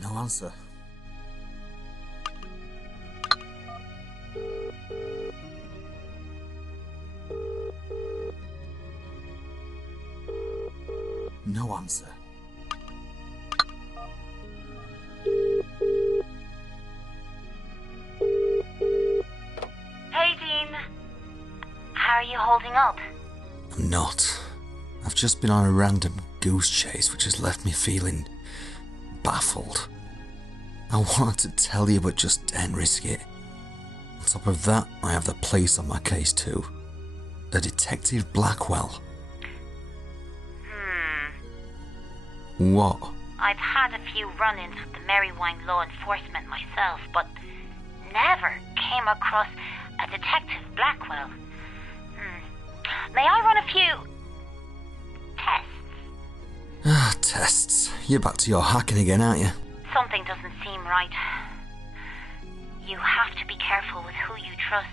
No answer. No answer. Hey, Dean. How are you holding up? I'm not. I've just been on a random goose chase which has left me feeling baffled. I wanted to tell you but just didn't risk it. On top of that, I have the police on my case too. A Detective Blackwell. What? I've had a few run-ins with the Merrywine law enforcement myself, but never came across a Detective Blackwell. May I run a few tests? Tests. You're back to your hacking again, aren't you? Something doesn't seem right. You have to be careful with who you trust.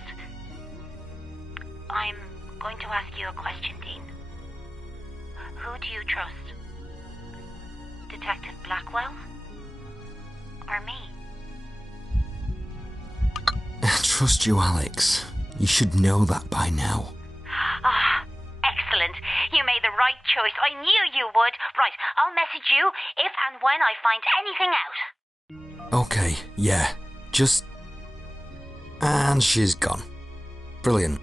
I'm going to ask you a question, Dean. Who do you trust? Detective Blackwell? Or me? Trust you, Alex. You should know that by now. Ah, excellent. You made the right choice. I knew you would. Right, I'll message you if and when I find anything out. Okay, yeah. Just... And she's gone. Brilliant.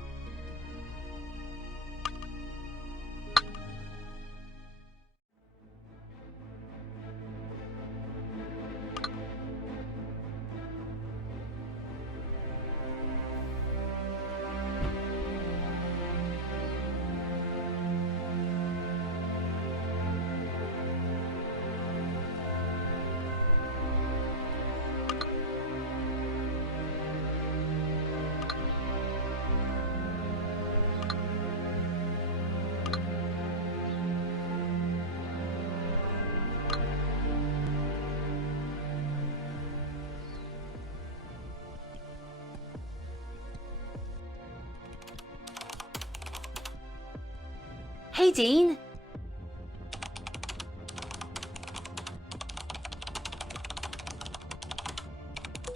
Hey, Dean.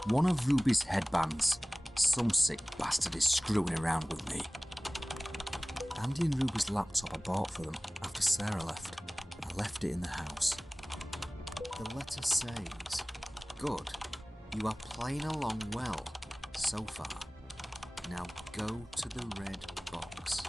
One of Ruby's headbands. Some sick bastard is screwing around with me. Andy and Ruby's laptop I bought for them after Sarah left. I left it in the house. The letter says, "Good. You are playing along well so far. Now go to the red box."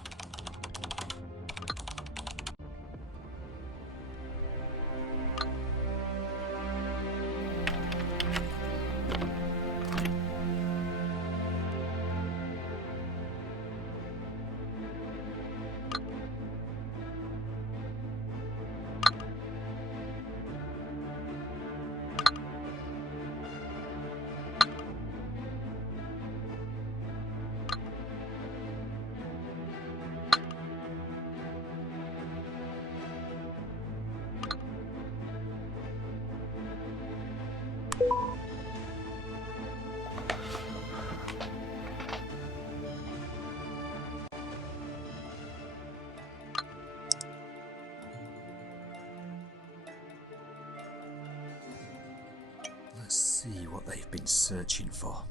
Let's see what they've been searching for.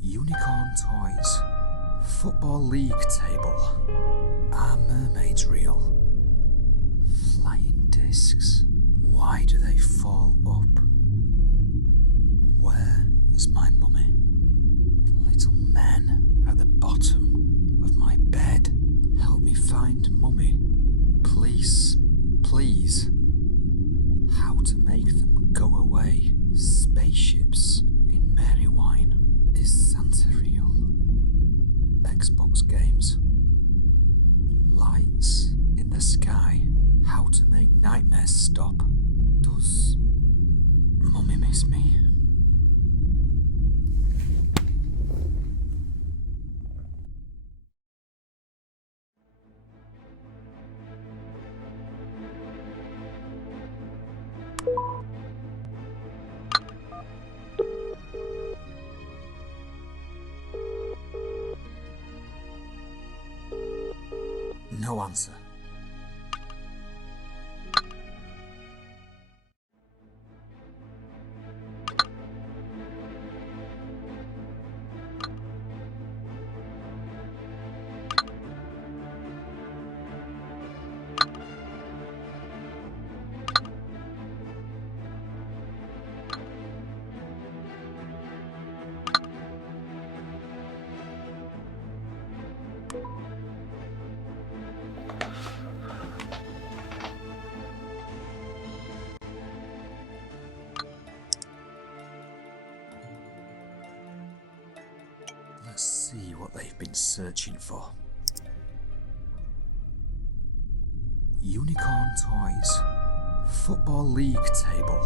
Unicorn toys. Football league table. Are mermaids real? Flying discs. Why do they fall up? Where is my mummy? Little men at the bottom of my bed. Help me find mummy. Please, please. How to make them go away. Spaceships in Marywine. Is Santa real? Xbox games. Lights in the sky. How to make nightmares stop. Does Mummy miss me? No answer. Let's see what they've been searching for. Unicorn toys. Football league table.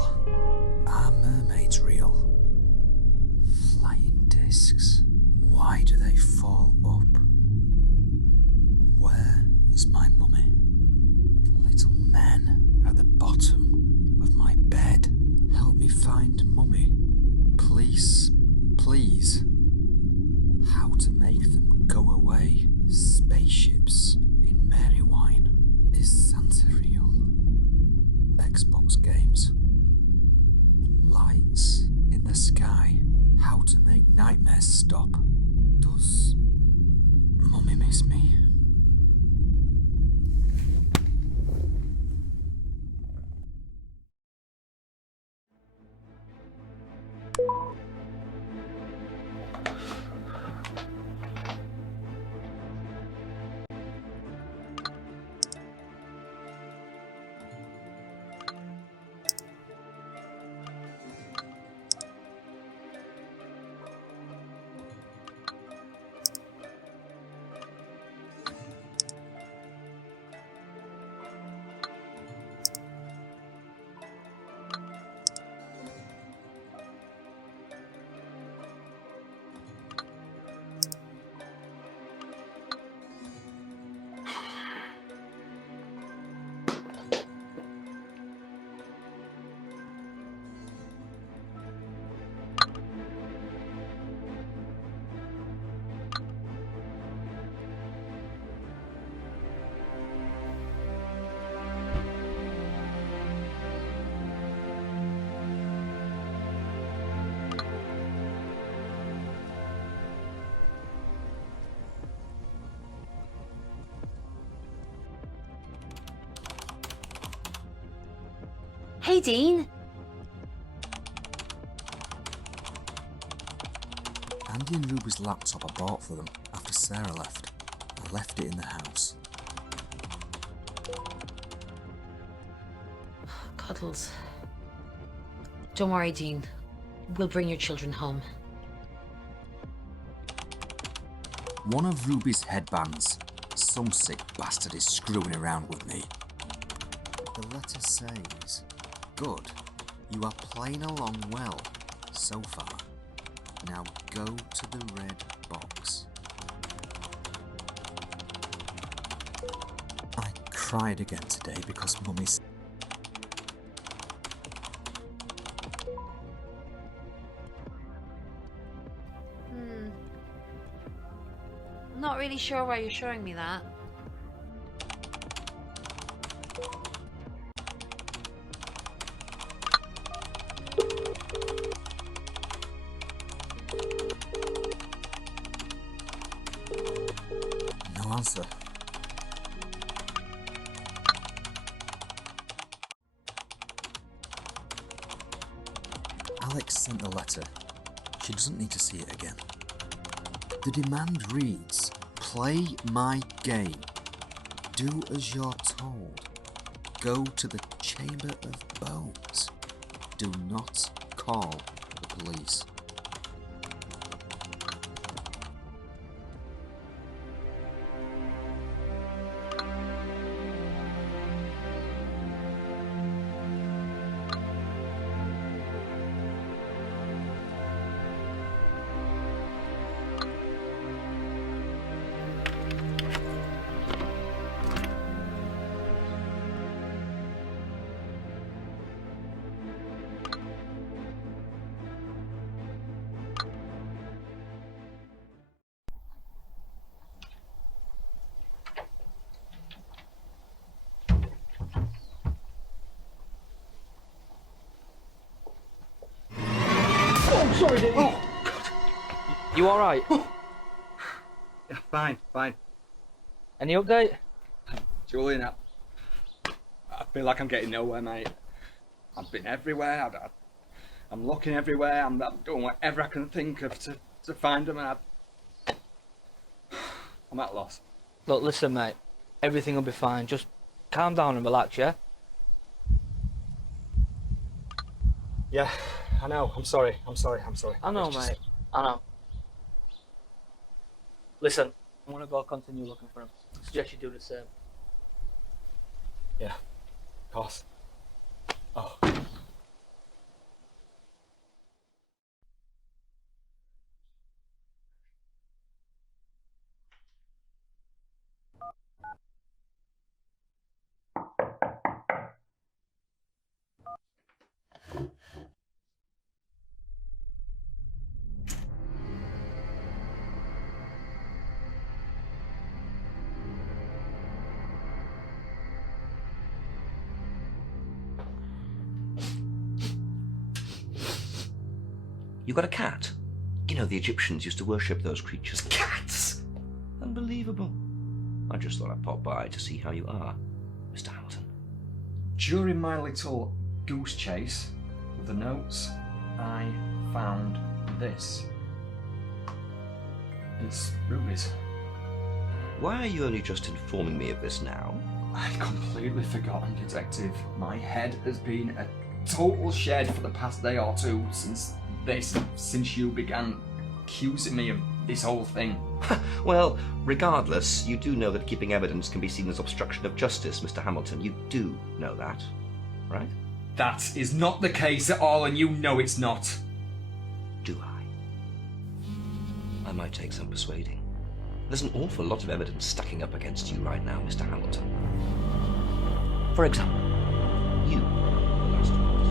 Are mermaids real? Flying discs. Why do they fall up? Where is my mummy? Little men at the bottom of my bed. Help me find mummy. Please, please. How to make them go away. Spaceships in Marywine. Is Santa worry, Dean. Andy and Ruby's laptop I bought for them after Sarah left. I left it in the house. Cuddles. Don't worry, Dean. We'll bring your children home. One of Ruby's headbands. Some sick bastard is screwing around with me. The letter says, "Good. You are playing along well so far. Now go to the red box." I cried again today because Mummy said, Not really sure why you're showing me that. no answer. Alex sent the letter. She doesn't need to see it again. The demand reads, "Play my game. Do as you're told. Go to the Chamber of Bones. Do not call the police." Sorry, Dean. Oh, You alright? yeah, fine. Any update? Julian, I feel like I'm getting nowhere, mate. I've been everywhere. I'm looking everywhere. I'm doing whatever I can think of to find them, and I'm at loss. Look, listen, mate. Everything will be fine. Just calm down and relax, yeah? Yeah, I know. I'm sorry. I know, It's just- mate. I know. Listen, I'm gonna go continue looking for him. I suggest you do the same. Yeah, of course. Oh. You got a cat? You know, the Egyptians used to worship those creatures. Cats! Unbelievable. I just thought I'd pop by to see how you are, Mr. Hamilton. During my little goose chase with the notes, I found this. It's Ruby's. Why are you only just informing me of this now? I'd completely forgotten, Detective. My head has been a total shed for the past day or two since you began accusing me of this whole thing. Well, regardless, you do know that keeping evidence can be seen as obstruction of justice, Mr. Hamilton. You do know that, right? That is not the case at all, and you know it's not. Do I? I might take some persuading. There's an awful lot of evidence stacking up against you right now, Mr. Hamilton. For example, you were last words.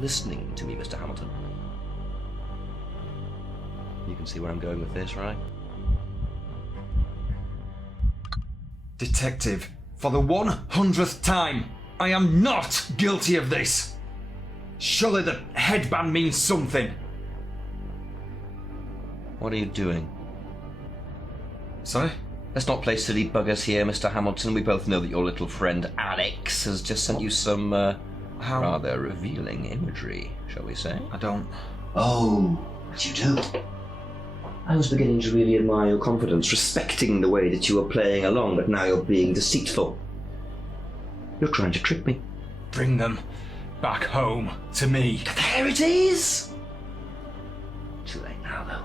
Listening to me, Mr. Hamilton. You can see where I'm going with this, right? Detective, for the 100th time, I am not guilty of this. Surely the headband means something. What are you doing? Sorry? Let's not play silly buggers here, Mr. Hamilton. We both know that your little friend Alex has just sent you some rather revealing imagery, shall we say? I don't... Oh, but you do. I was beginning to really admire your confidence, respecting the way that you were playing along, but now you're being deceitful. You're trying to trick me. Bring them back home to me. There it is! Too late now, though.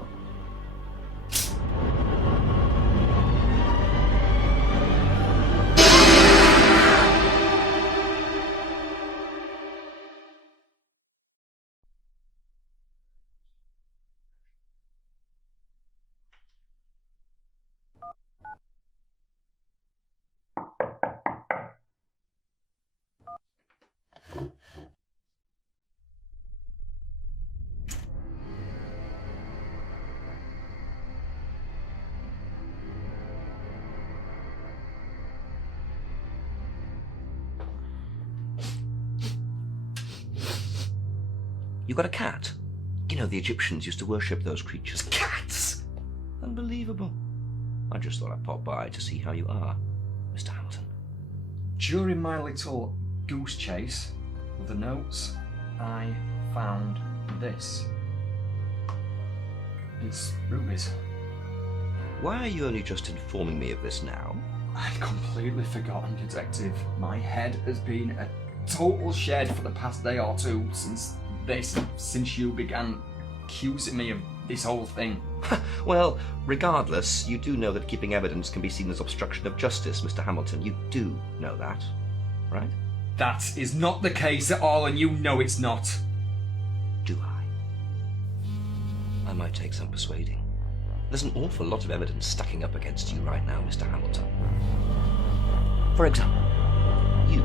You got a cat? You know, the Egyptians used to worship those creatures. Cats! Unbelievable. I just thought I'd pop by to see how you are, Mr. Hamilton. During my little goose chase with the notes, I found this. It's rubies. Why are you only just informing me of this now? I'd completely forgotten, Detective. My head has been a total shed for the past day or two since you began accusing me of this whole thing. Well, regardless, you do know that keeping evidence can be seen as obstruction of justice, Mr. Hamilton. You do know that, right? That is not the case at all, and you know it's not. Do I? I might take some persuading. There's an awful lot of evidence stacking up against you right now, Mr. Hamilton. For example, you.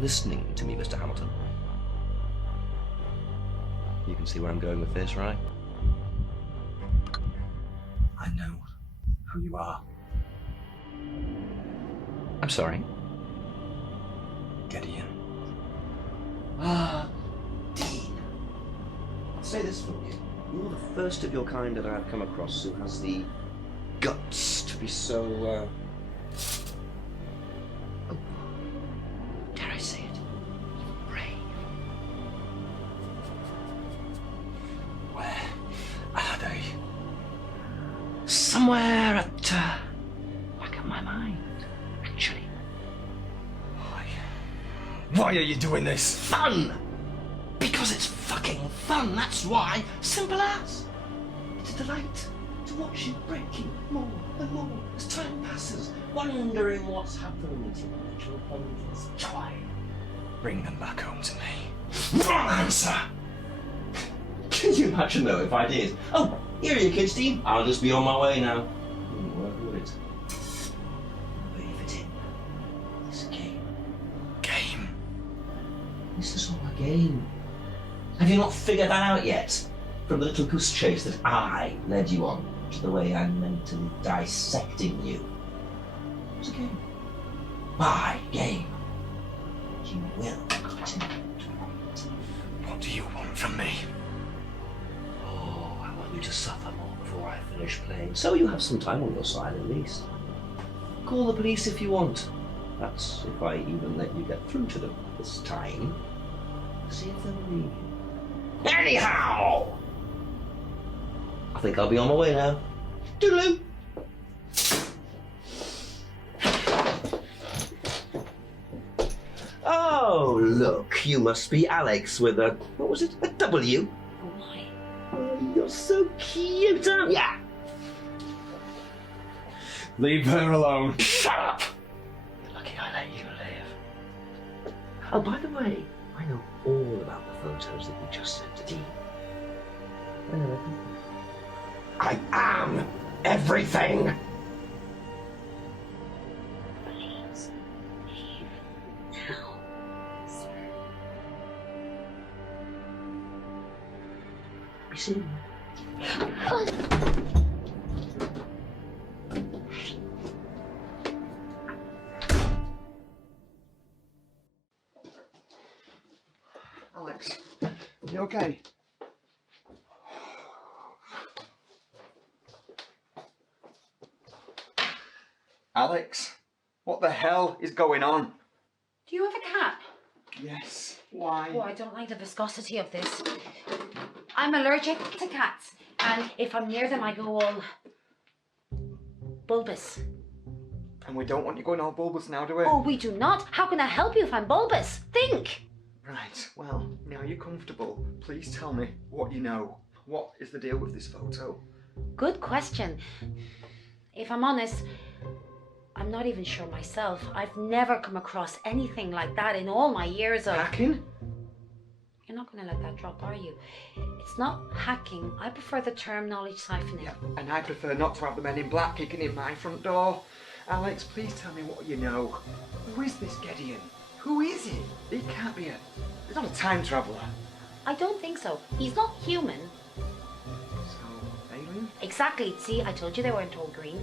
Listening to me, Mr. Hamilton. You can see where I'm going with this, right? I know who you are. I'm sorry? Gideon. Ah, Dean. I'll say this for you. You're the first of your kind that I've come across who has the guts to be so, somewhere at back of my mind, actually. Why are you doing this? Fun! Because it's fucking fun, that's why. Simple as. It's a delight to watch you breaking more and more as time passes, wondering what's happened to Rachel Holmes' joy. Bring them back home to me. Wrong answer! Can you imagine though if I did? Oh, here are your kids, Dean. I'll just be on my way now. Wouldn't work, would it? But if it in, it's a game. Game? This is all a game. Have you not figured that out yet? From the little goose chase that I led you on to the way I'm mentally dissecting you. It's a game. My game. You will continue to want. What do you want from me? I want you to suffer more before I finish playing, so you have some time on your side at least. Call the police if you want. That's if I even let you get through to them this time. See if they'll believe you. Anyhow! I think I'll be on my way now. Toodaloo! Oh, look, you must be Alex with a, what was it, a W? Oh, you're so cute, aren't ya? Leave her alone. Shut up! Lucky I let you live. Oh, by the way, I know all about the photos that you just sent to Dean. I am everything! Please, leave now, sir. Be soon. You okay? Alex, what the hell is going on? Do you have a cat? Yes. Why? Oh, I don't like the viscosity of this. I'm allergic to cats, and if I'm near them, I go all bulbous. And we don't want you going all bulbous now, do we? Oh, we do not. How can I help you if I'm bulbous? Think. Right, well, now you're comfortable. Please tell me what you know. What is the deal with this photo? Good question. If I'm honest, I'm not even sure myself. I've never come across anything like that in all my years of... Hacking? You're not going to let that drop, are you? It's not hacking. I prefer the term knowledge siphoning. Yeah, and I prefer not to have the men in black kicking in my front door. Alex, please tell me what you know. Who is this Gideon? Who is he? He can't be he's not a time traveller. I don't think so. He's not human. So, alien? Exactly. See, I told you they weren't all green.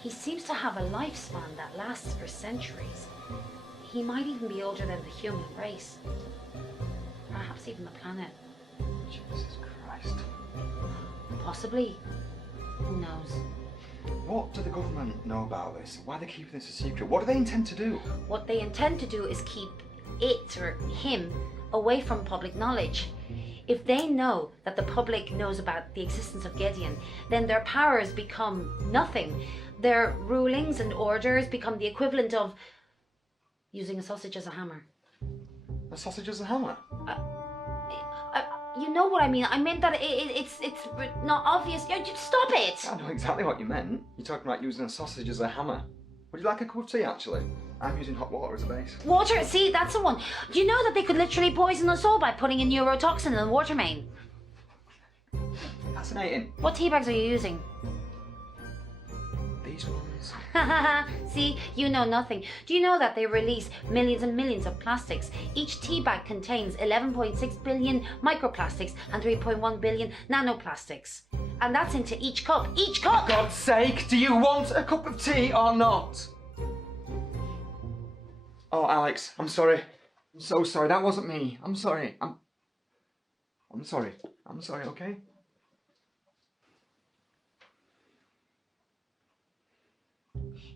He seems to have a lifespan that lasts for centuries. He might even be older than the human race. Perhaps even the planet. Jesus Christ. Possibly. Who knows? What do the government know about this? Why are they keeping this a secret? What do they intend to do? What they intend to do is keep it, or him, away from public knowledge. If they know that the public knows about the existence of Gideon, then their powers become nothing. Their rulings and orders become the equivalent of using a sausage as a hammer. A sausage as a hammer? You know what I mean. I meant that it's not obvious. Just stop it! I know exactly what you meant. You're talking about using a sausage as a hammer. Would you like a cup of tea, actually? I'm using hot water as a base. Water, see, that's the one. Do you know that they could literally poison us all by putting a neurotoxin in the water main? Fascinating. What tea bags are you using? These ones. See, you know nothing. Do you know that they release millions and millions of plastics? Each tea bag contains 11.6 billion microplastics and 3.1 billion nanoplastics. And that's into each cup. Each cup! For God's sake, do you want a cup of tea or not? Oh, Alex, I'm sorry. I'm so sorry. That wasn't me. I'm sorry. I'm sorry. I'm sorry, okay?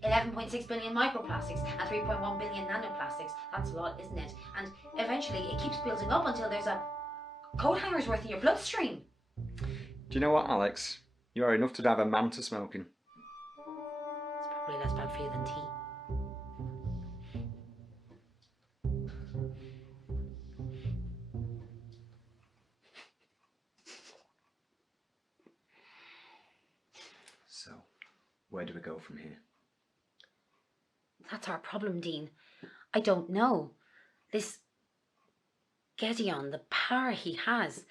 $11.6 billion microplastics and 3.1 billion nanoplastics. That's a lot, isn't it? And eventually it keeps building up until there's a coat hanger's worth in your bloodstream. Do you know what, Alex? You are enough to drive a man to smoking. It's probably less bad for you than tea. So, where do we go from here? That's our problem, Dean. I don't know. This Gideon, the power he has.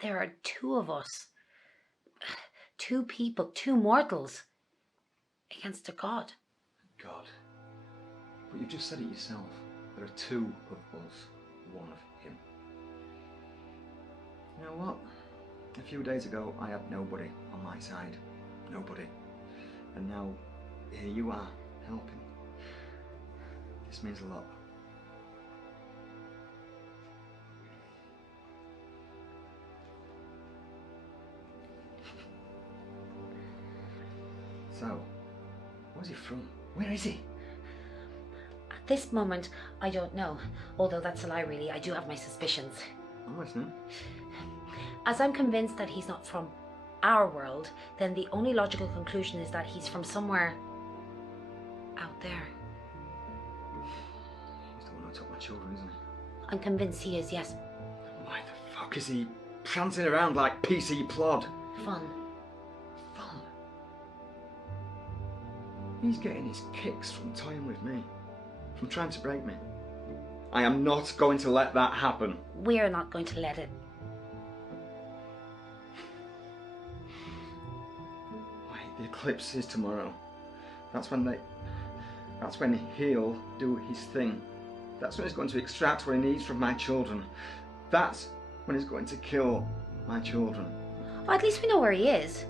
There are two of us. Two people, two mortals. Against a god. God. But you've just said it yourself. There are two of us, one of him. You know what? A few days ago, I had nobody on my side. Nobody. And now, here you are, helping. This means a lot. So, where's he from? Where is he? At this moment, I don't know. Although that's a lie, really. I do have my suspicions. I'm listening. As I'm convinced that he's not from our world, then the only logical conclusion is that he's from somewhere out there. He's the one who took my children, isn't he? I'm convinced he is, yes. Why the fuck is he prancing around like PC Plod? Fun. Fun? He's getting his kicks from toying with me. From trying to break me. I am not going to let that happen. We're not going to let it. The eclipse is tomorrow. That's when he'll do his thing. That's when he's going to extract what he needs from my children. That's when he's going to kill my children. Well, at least we know where he is.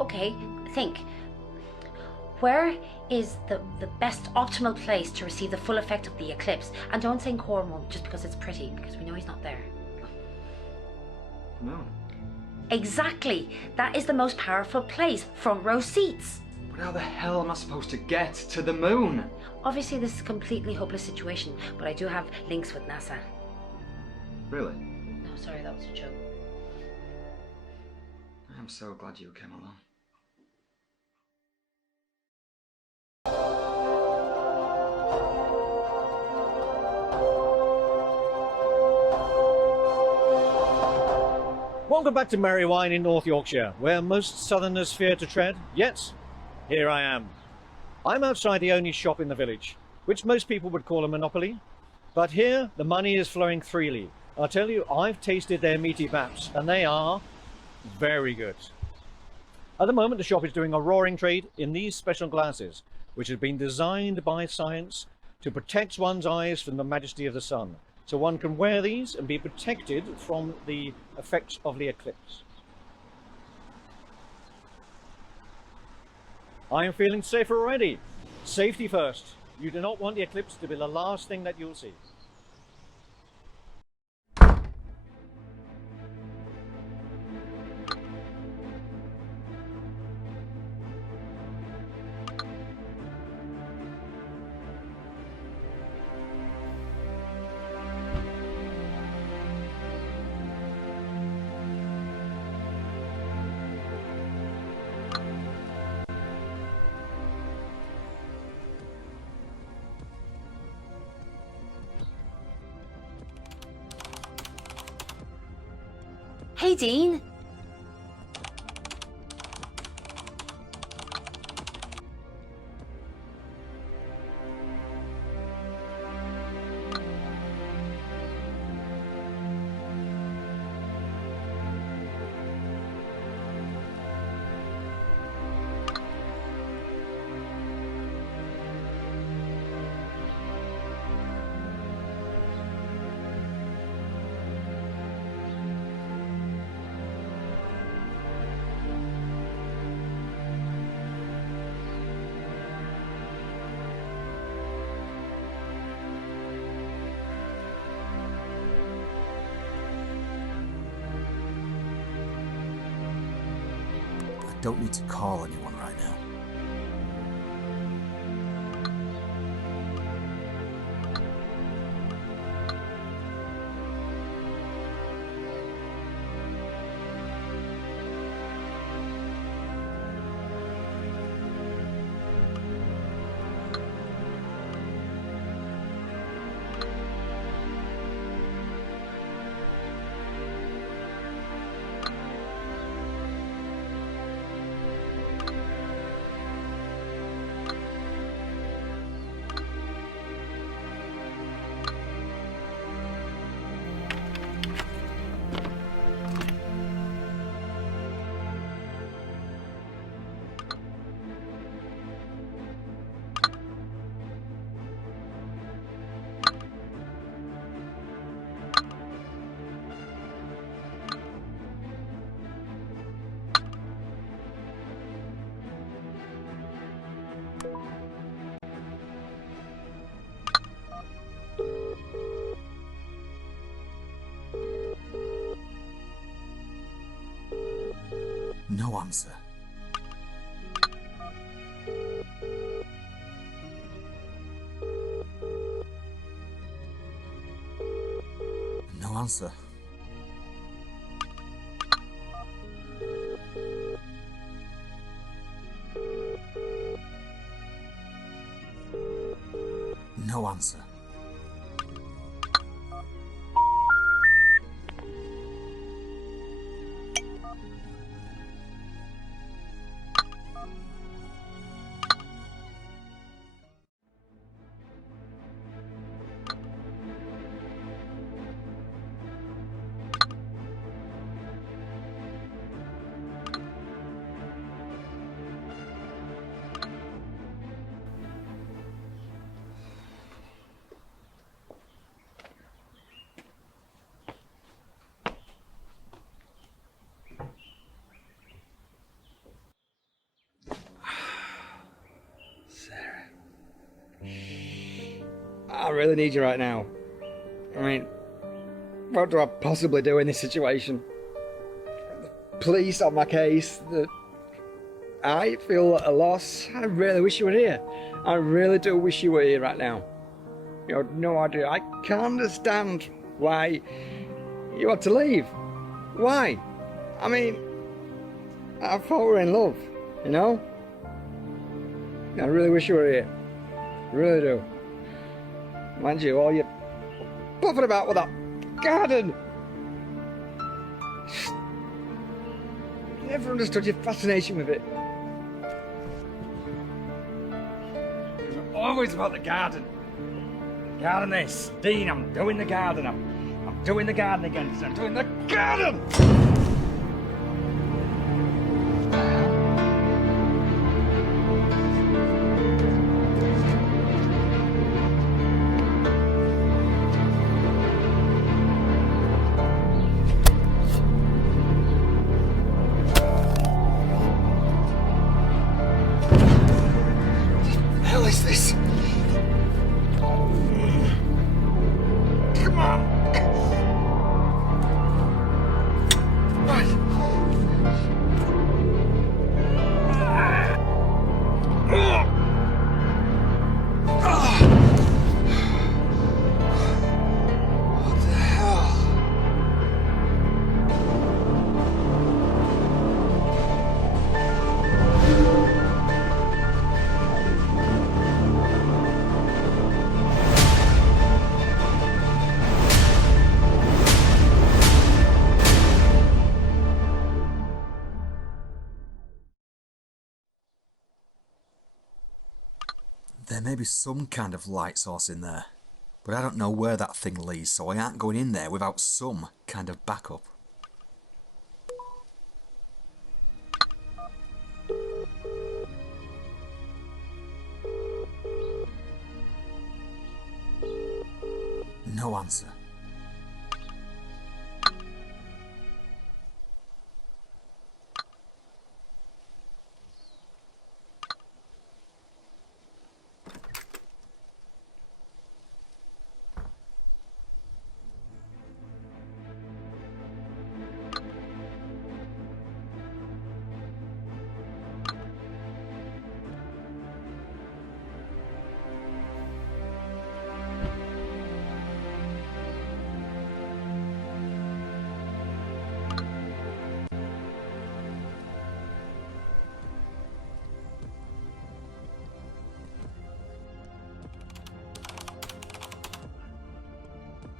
Okay, think. Where is the best optimal place to receive the full effect of the eclipse? And don't say Cornwall just because it's pretty, because we know he's not there. No. Exactly. That is the most powerful place. Front row seats. But how the hell am I supposed to get to the moon? Obviously, this is a completely hopeless situation, but I do have links with NASA. Really? No, sorry, that was a joke. I'm so glad you came along. Welcome back to Merry Wine in North Yorkshire, where most southerners fear to tread, yet here I am. I'm outside the only shop in the village, which most people would call a monopoly, but here the money is flowing freely. I'll tell you, I've tasted their meaty baps, and they are very good. At the moment, the shop is doing a roaring trade in these special glasses, which have been designed by science to protect one's eyes from the majesty of the sun. So one can wear these and be protected from the effects of the eclipse. I am feeling safer already. Safety first. You do not want the eclipse to be the last thing that you'll see. Hey, Dean. I don't need to call anyone right now. No answer. No answer. No answer. really need you right now. I mean, what do I possibly do in this situation? The police on my case. I feel a loss. I really wish you were here. I really do wish you were here right now. You have no idea. I can't understand why you had to leave. Why? I mean, I thought we were in love, you know? I really wish you were here. I really do. Mind you, all you puffing about with that garden. Never understood your fascination with it. It was always about the garden. Garden this. Dean, I'm doing the garden. I'm doing the garden again. I'm doing the garden! What the hell is this? Come on! There may be some kind of light source in there, but I don't know where that thing leads, so I aren't going in there without some kind of backup. No answer.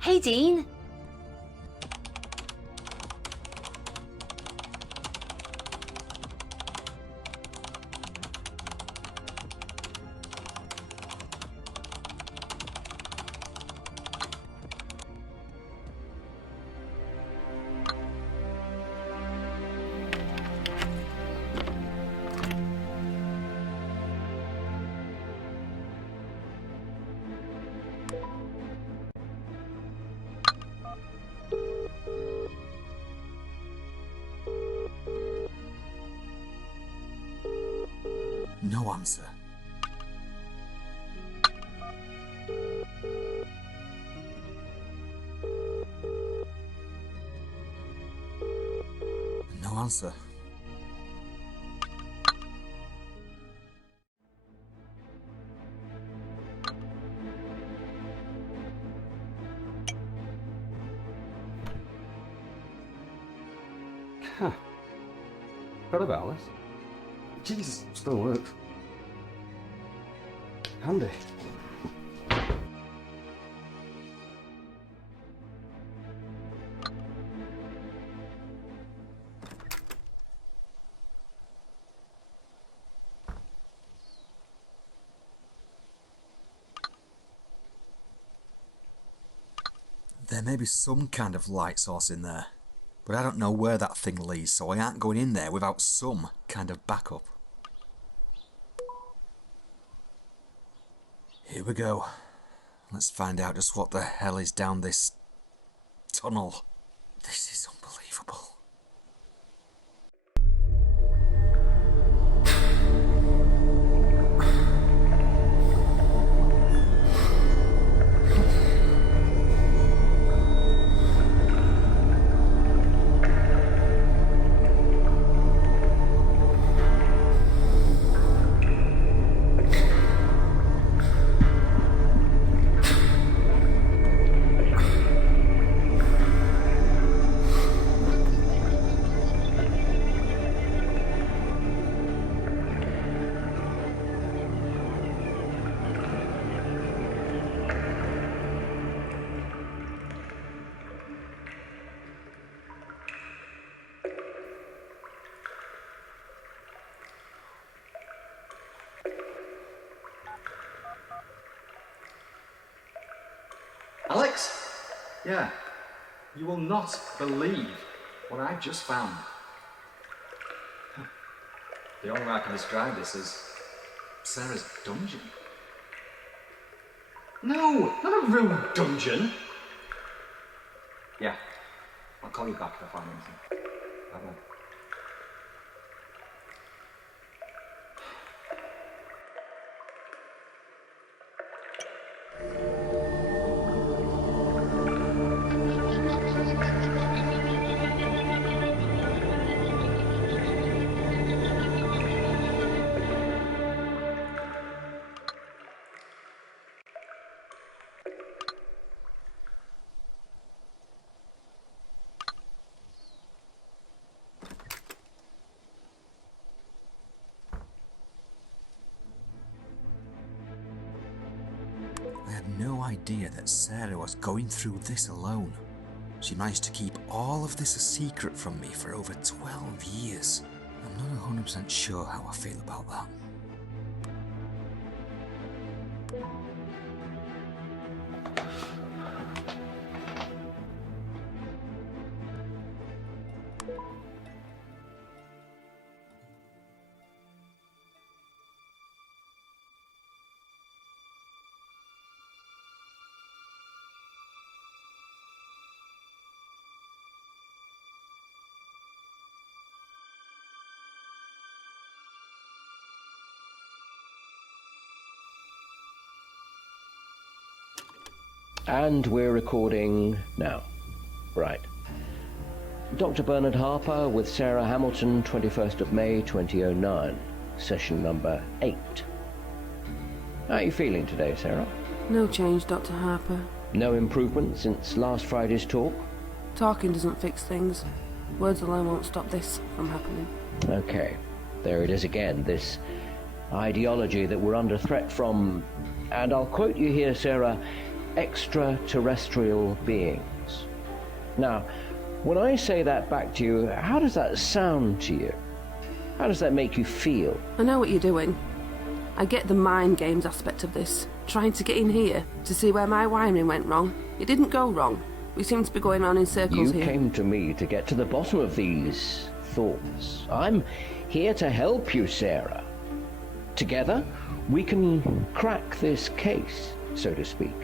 Hey, Dean. No answer. No answer. Huh. Forgot about this. Jesus, still works. Handy. There may be some kind of light source in there, but I don't know where that thing leads, so I aren't going in there without some kind of backup. Here we go. Let's find out just what the hell is down this tunnel. This is unbelievable. Yeah. You will not believe what I've just found. The only way I can describe this is Sarah's dungeon. No, not a room dungeon. Yeah, I'll call you back if I find anything. Bye-bye. I had no idea that Sarah was going through this alone. She managed to keep all of this a secret from me for over 12 years. I'm not 100% sure how I feel about that. And we're recording now. Right. Dr. Bernard Harper with Sarah Hamilton, 21st of May 2009, session number 8. How are you feeling today, Sarah? No change, Dr. Harper. No improvement since last Friday's talk? Talking doesn't fix things. Words alone won't stop this from happening. Okay. There it is again, this ideology that we're under threat from, and I'll quote you here, Sarah, extraterrestrial beings. Now, when I say that back to you, how does that sound to you? How does that make you feel? I know what you're doing. I get the mind games aspect of this. Trying to get in here to see where my wiring went wrong. It didn't go wrong. We seem to be going on in circles here. You came to me to get to the bottom of these thoughts. I'm here to help you, Sarah. Together, we can crack this case, so to speak.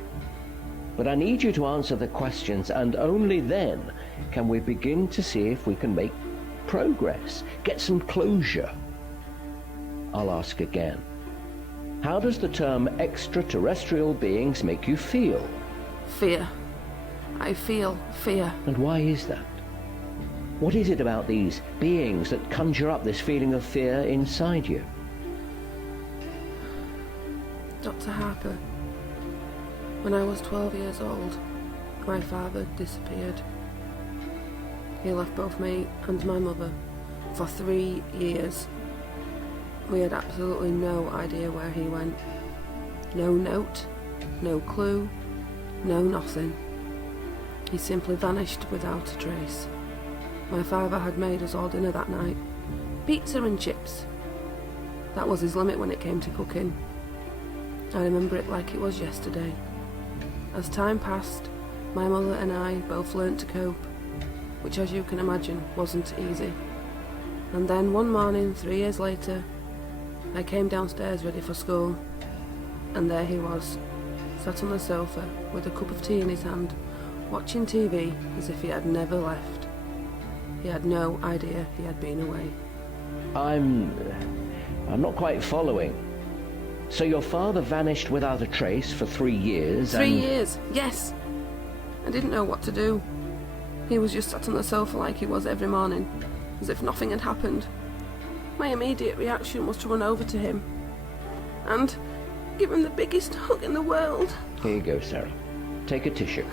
But I need you to answer the questions, and only then can we begin to see if we can make progress, get some closure. I'll ask again. How does the term extraterrestrial beings make you feel? Fear. I feel fear. And why is that? What is it about these beings that conjure up this feeling of fear inside you? Dr. Harper, when I was 12 years old, my father disappeared. He left both me and my mother for 3 years. We had absolutely no idea where he went. No note, no clue, no nothing. He simply vanished without a trace. My father had made us all dinner that night. Pizza and chips. That was his limit when it came to cooking. I remember it like it was yesterday. As time passed, my mother and I both learnt to cope, which, as you can imagine, wasn't easy. And then one morning, 3 years later, I came downstairs ready for school, and there he was, sat on the sofa with a cup of tea in his hand, watching TV as if he had never left. He had no idea he had been away. I'm not quite following. So your father vanished without a trace for 3 years, 3 years, yes. I didn't know what to do. He was just sat on the sofa like he was every morning, as if nothing had happened. My immediate reaction was to run over to him and give him the biggest hug in the world. Here you go, Sarah. Take a tissue.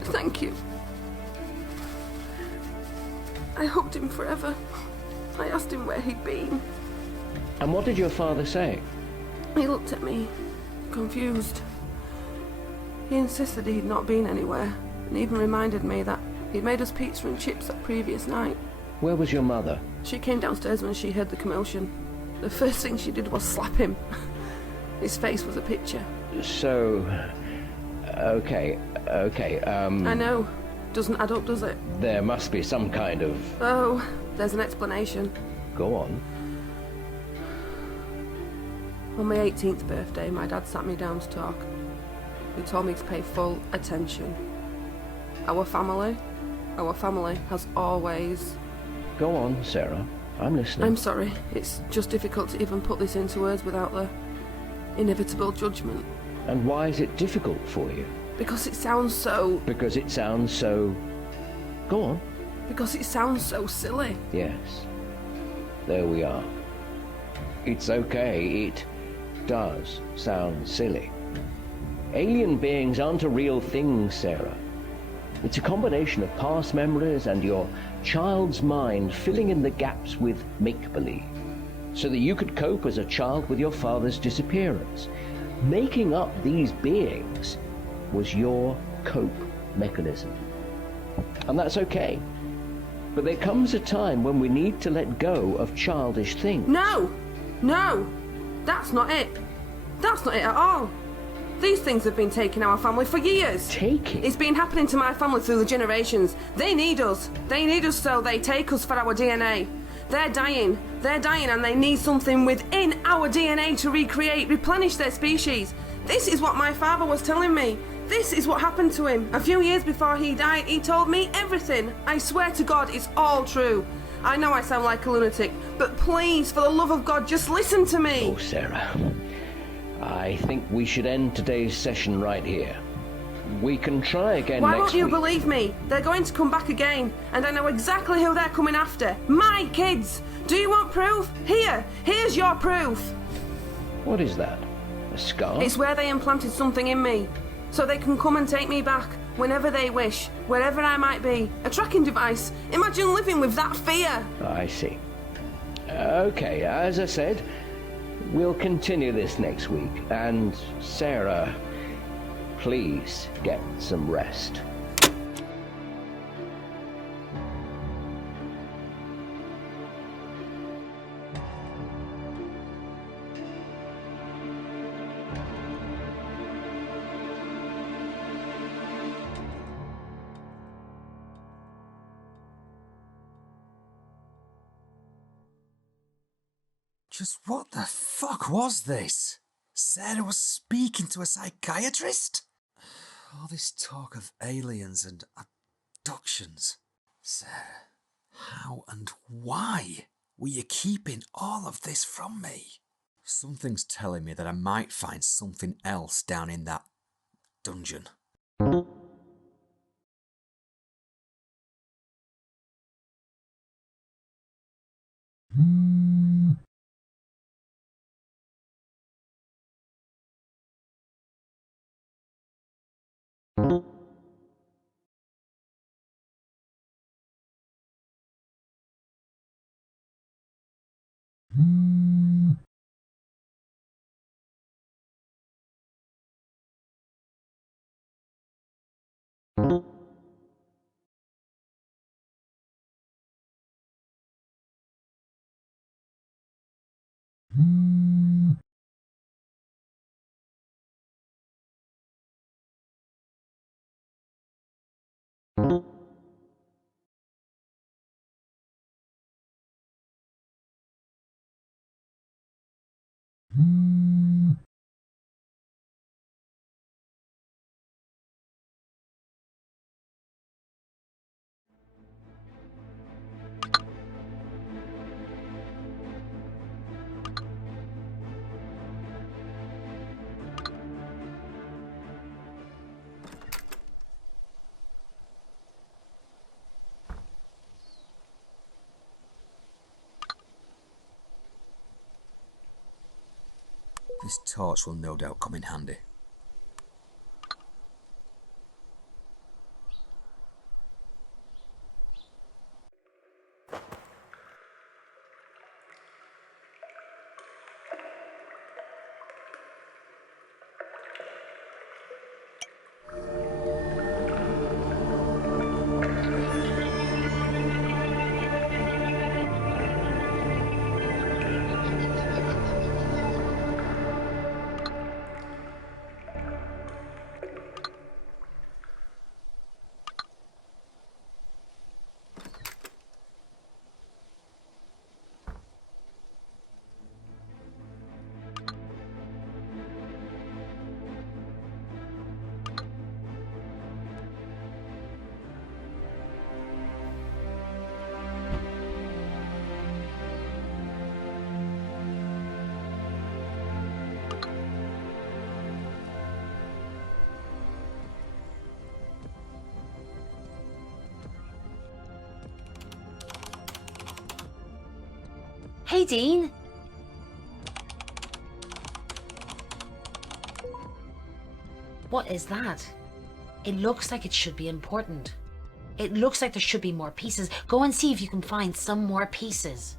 Thank you. I hugged him forever. I asked him where he'd been. And what did your father say? He looked at me, confused. He insisted he'd not been anywhere, and even reminded me that he'd made us pizza and chips that previous night. Where was your mother? She came downstairs when she heard the commotion. The first thing she did was slap him. His face was a picture. So, Okay. I know. Doesn't add up, does it? There must be some kind of... Oh, there's an explanation. Go on. On my 18th birthday, my dad sat me down to talk. He told me to pay full attention. Our family has always... Go on, Sarah. I'm listening. I'm sorry. It's just difficult to even put this into words without the inevitable judgment. And why is it difficult for you? Because it sounds so... Because it sounds so... Go on. Because it sounds so silly. Yes. There we are. It's okay. It does sound silly. Alien beings aren't a real thing, Sarah. It's a combination of past memories and your child's mind filling in the gaps with make-believe, so that you could cope as a child with your father's disappearance. Making up these beings was your cope mechanism. And that's okay. But there comes a time when we need to let go of childish things. No! That's not it. That's not it at all. These things have been taking our family for years. Taking? It's been happening to my family through the generations. They need us. They need us, so they take us for our DNA. They're dying and they need something within our DNA to recreate, replenish their species. This is what my father was telling me. This is what happened to him. A few years before he died, he told me everything. I swear to God, it's all true. I know I sound like a lunatic, but please, for the love of God, just listen to me. Oh, Sarah. I think we should end today's session right here. We can try again next week. Why won't you believe me? They're going to come back again, and I know exactly who they're coming after. My kids! Do you want proof? Here's your proof. What is that? A scar? It's where they implanted something in me, so they can come and take me back whenever they wish, wherever I might be. A tracking device. Imagine living with that fear. I see. Okay, as I said, we'll continue this next week, and Sarah, please get some rest. Just what the fuck was this? Sarah was speaking to a psychiatrist? All this talk of aliens and abductions. Sarah, how and why were you keeping all of this from me? Something's telling me that I might find something else down in that dungeon. This torch will no doubt come in handy. Hey, Dean. What is that? It looks like it should be important. It looks like there should be more pieces. Go and see if you can find some more pieces.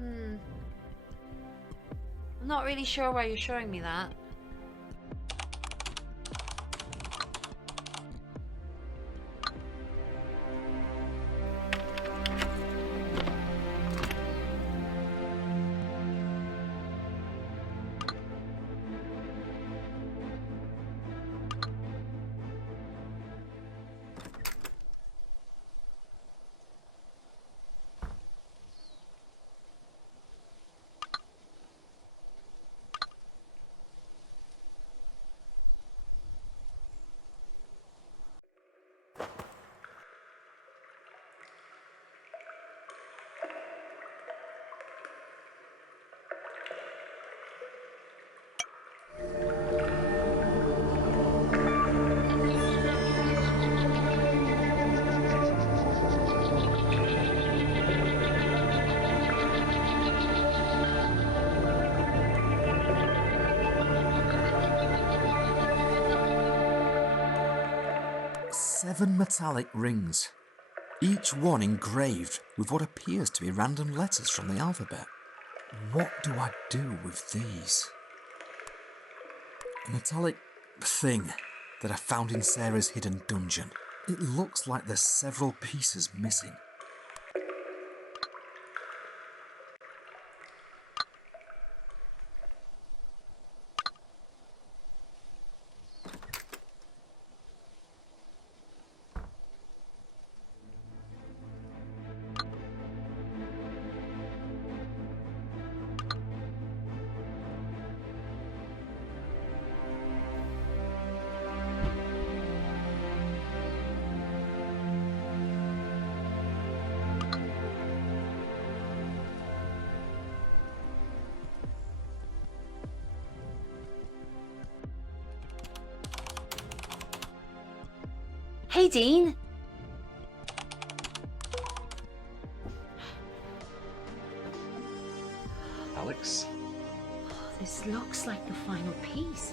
I'm not really sure why you're showing me that. Seven metallic rings, each one engraved with what appears to be random letters from the alphabet. What do I do with these? A metallic thing that I found in Sarah's hidden dungeon. It looks like there's several pieces missing. Hey, Dean. Alex? This looks like the final piece.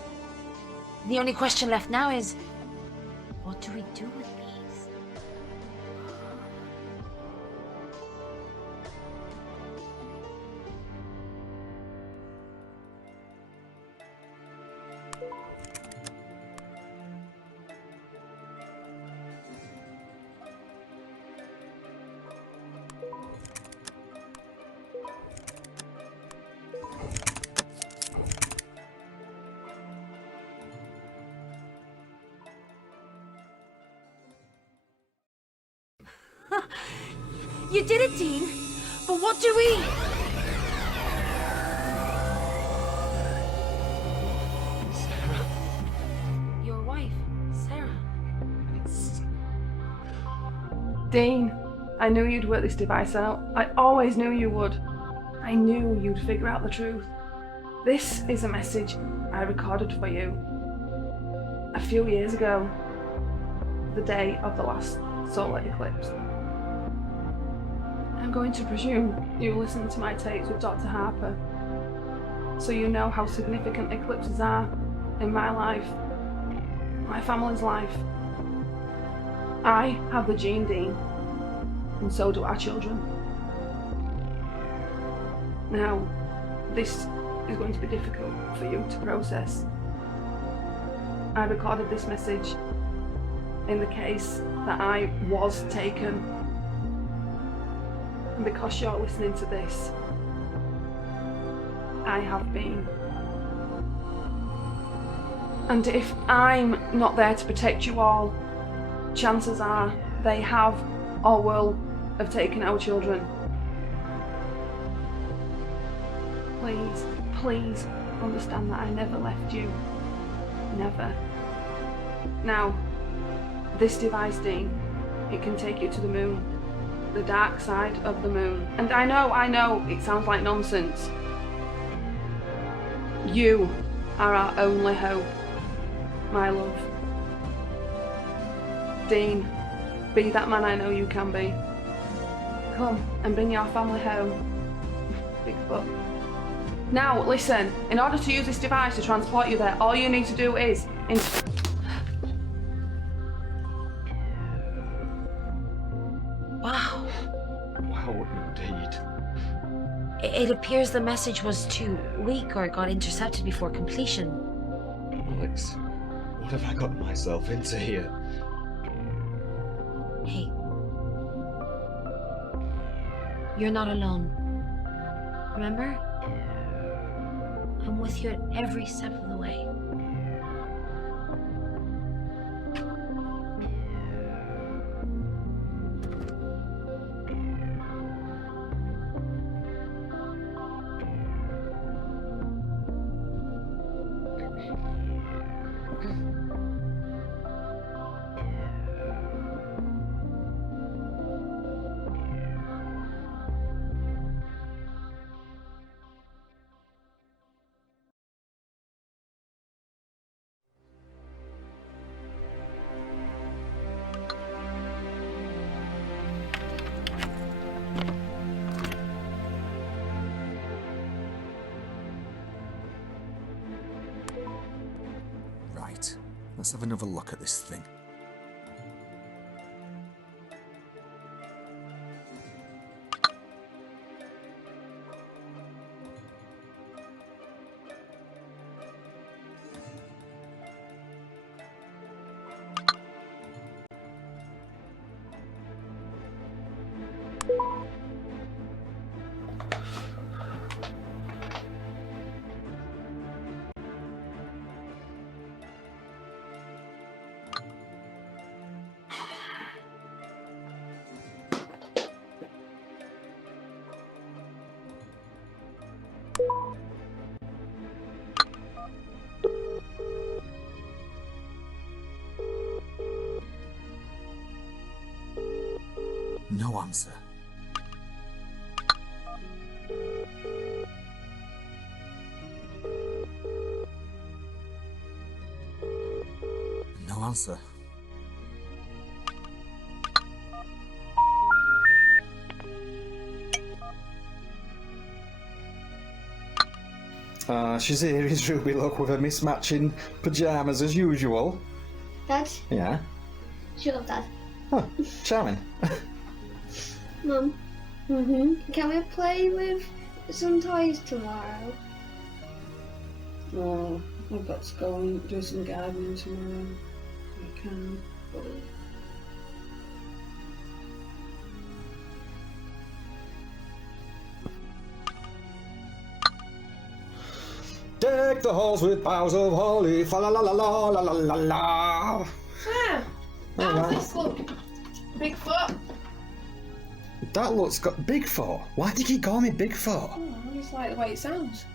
The only question left now is, what do we do with these? You did it, Dean. But what do we... Your wife, Sarah. Dean, I knew you'd work this device out. I always knew you would. I knew you'd figure out the truth. This is a message I recorded for you a few years ago, the day of the last solar eclipse. I'm going to presume you listened to my tapes with Dr. Harper, so you know how significant eclipses are in my life, my family's life. I have the gene, Dean, and so do our children. Now, this is going to be difficult for you to process. I recorded this message in the case that I was taken. And because you're listening to this, I have been. And if I'm not there to protect you all, chances are they have or will have taken our children. Please, please understand that I never left you. Never. Now, this device, Dean, it can take you to the moon. The dark side of the moon. And I know, it sounds like nonsense. You are our only hope, my love. Dean, be that man I know you can be. Come and bring your family home. Bigfoot. Now, listen, in order to use this device to transport you there, all you need to do is... Wow. Wow, indeed. It appears the message was too weak or got intercepted before completion. Alex, what have I got myself into here? Hey. You're not alone. Remember? I'm with you at every step of the way. Right, let's have another look at this thing. No answer. No answer. She's here, is Ruby Luck, with her mismatching pyjamas as usual. Dad? Yeah? Shut up, Dad. Huh, charming. Mum? Can we play with some toys tomorrow? Oh, I've got to go and do some gardening tomorrow. I can, but... Deck the halls with boughs of holly, fa la la la la la la la la. Sam! How's this look? Bigfoot? That looks got Bigfoot. Why do you keep calling me Bigfoot? Oh, I just like the way it sounds.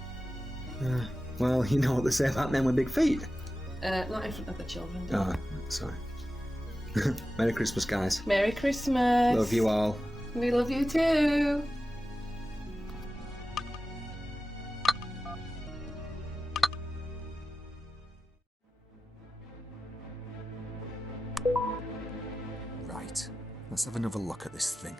Well, you know what they say about men with big feet. Not in front of the children. do Oh, sorry. Merry Christmas, guys. Merry Christmas. Love you all. We love you too. Right, let's have another look at this thing.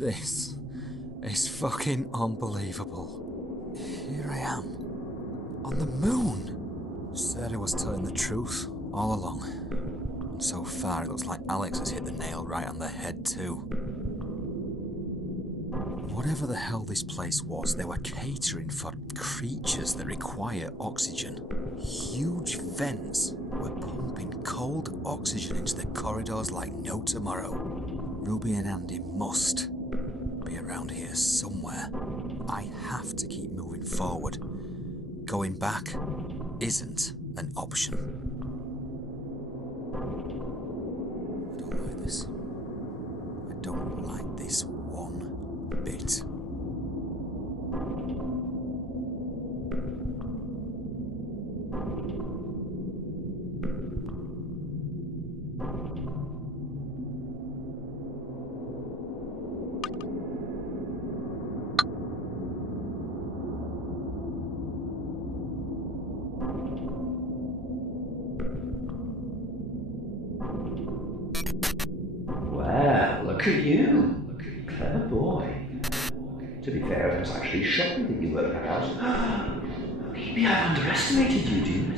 This is fucking unbelievable. Here I am, on the moon. Sarah was telling the truth all along. And so far, it looks like Alex has hit the nail right on the head too. Whatever the hell this place was, they were catering for creatures that require oxygen. Huge vents were pumping cold oxygen into the corridors like no tomorrow. Ruby and Andy must be around here somewhere. I have to keep moving forward. Going back isn't an option. I don't like this. I don't like this one bit. Well, look at you. Clever boy. To be fair, I was actually shocked that you weren't out. Maybe I underestimated you, dude.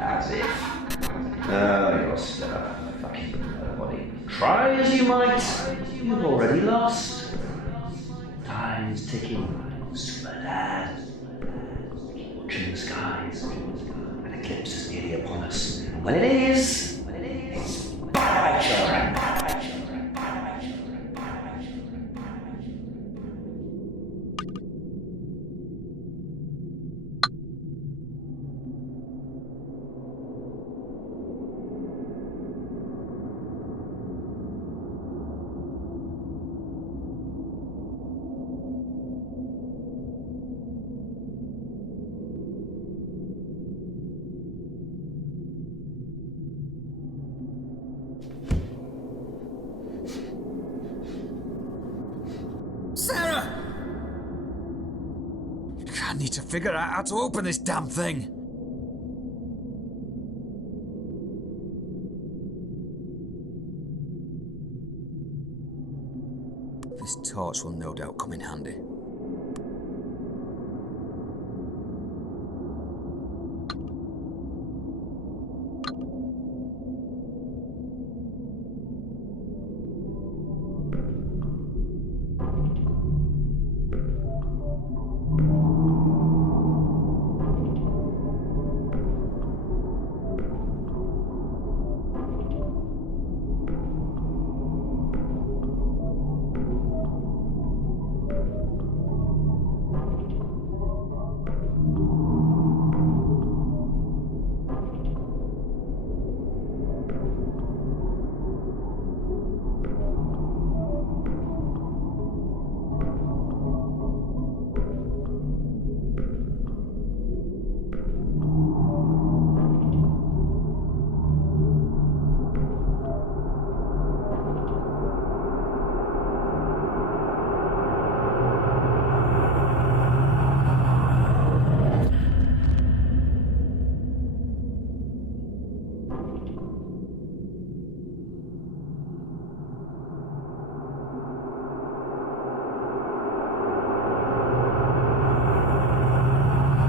As if. Oh, you're still a fucking nobody. Try as you might, you've already lost. Time's ticking. Super Dad. Keep watching the skies. An eclipse is nearly upon us. And when it is, it's bye, children. Sarah! I need to figure out how to open this damn thing. This torch will no doubt come in handy.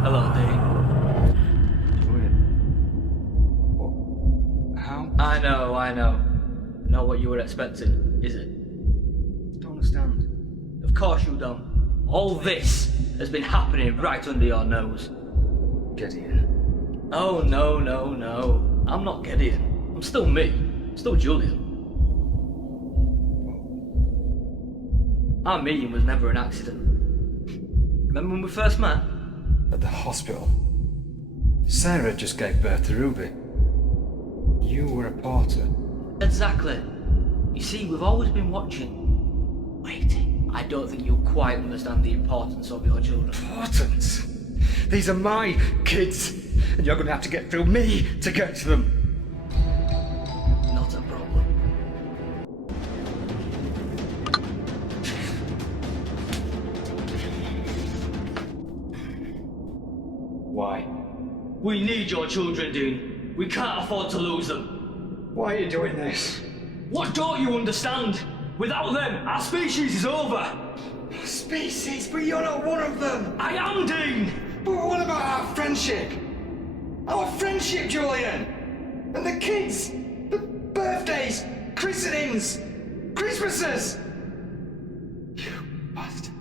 Hello, Dean. How? I know. Not what you were expecting, is it? I don't understand. Of course you don't. All this has been happening right under your nose. Gideon. Oh, no. I'm not Gideon. I'm still me. I'm still Julian. Our meeting was never an accident. Remember when we first met? At the hospital. Sarah just gave birth to Ruby. You were a porter. Exactly. You see, we've always been watching. Waiting. I don't think you'll quite understand the importance of your children. Importance? These are my kids, and you're going to have to get through me to get to them. Not a problem. Why? We need your children, Dean. We can't afford to lose them. Why are you doing this? What don't you understand? Without them, our species is over. Species? But you're not one of them. I am, Dean. But what about our friendship? Our friendship, Julian. And the kids. The birthdays. Christenings. Christmases. You bastard.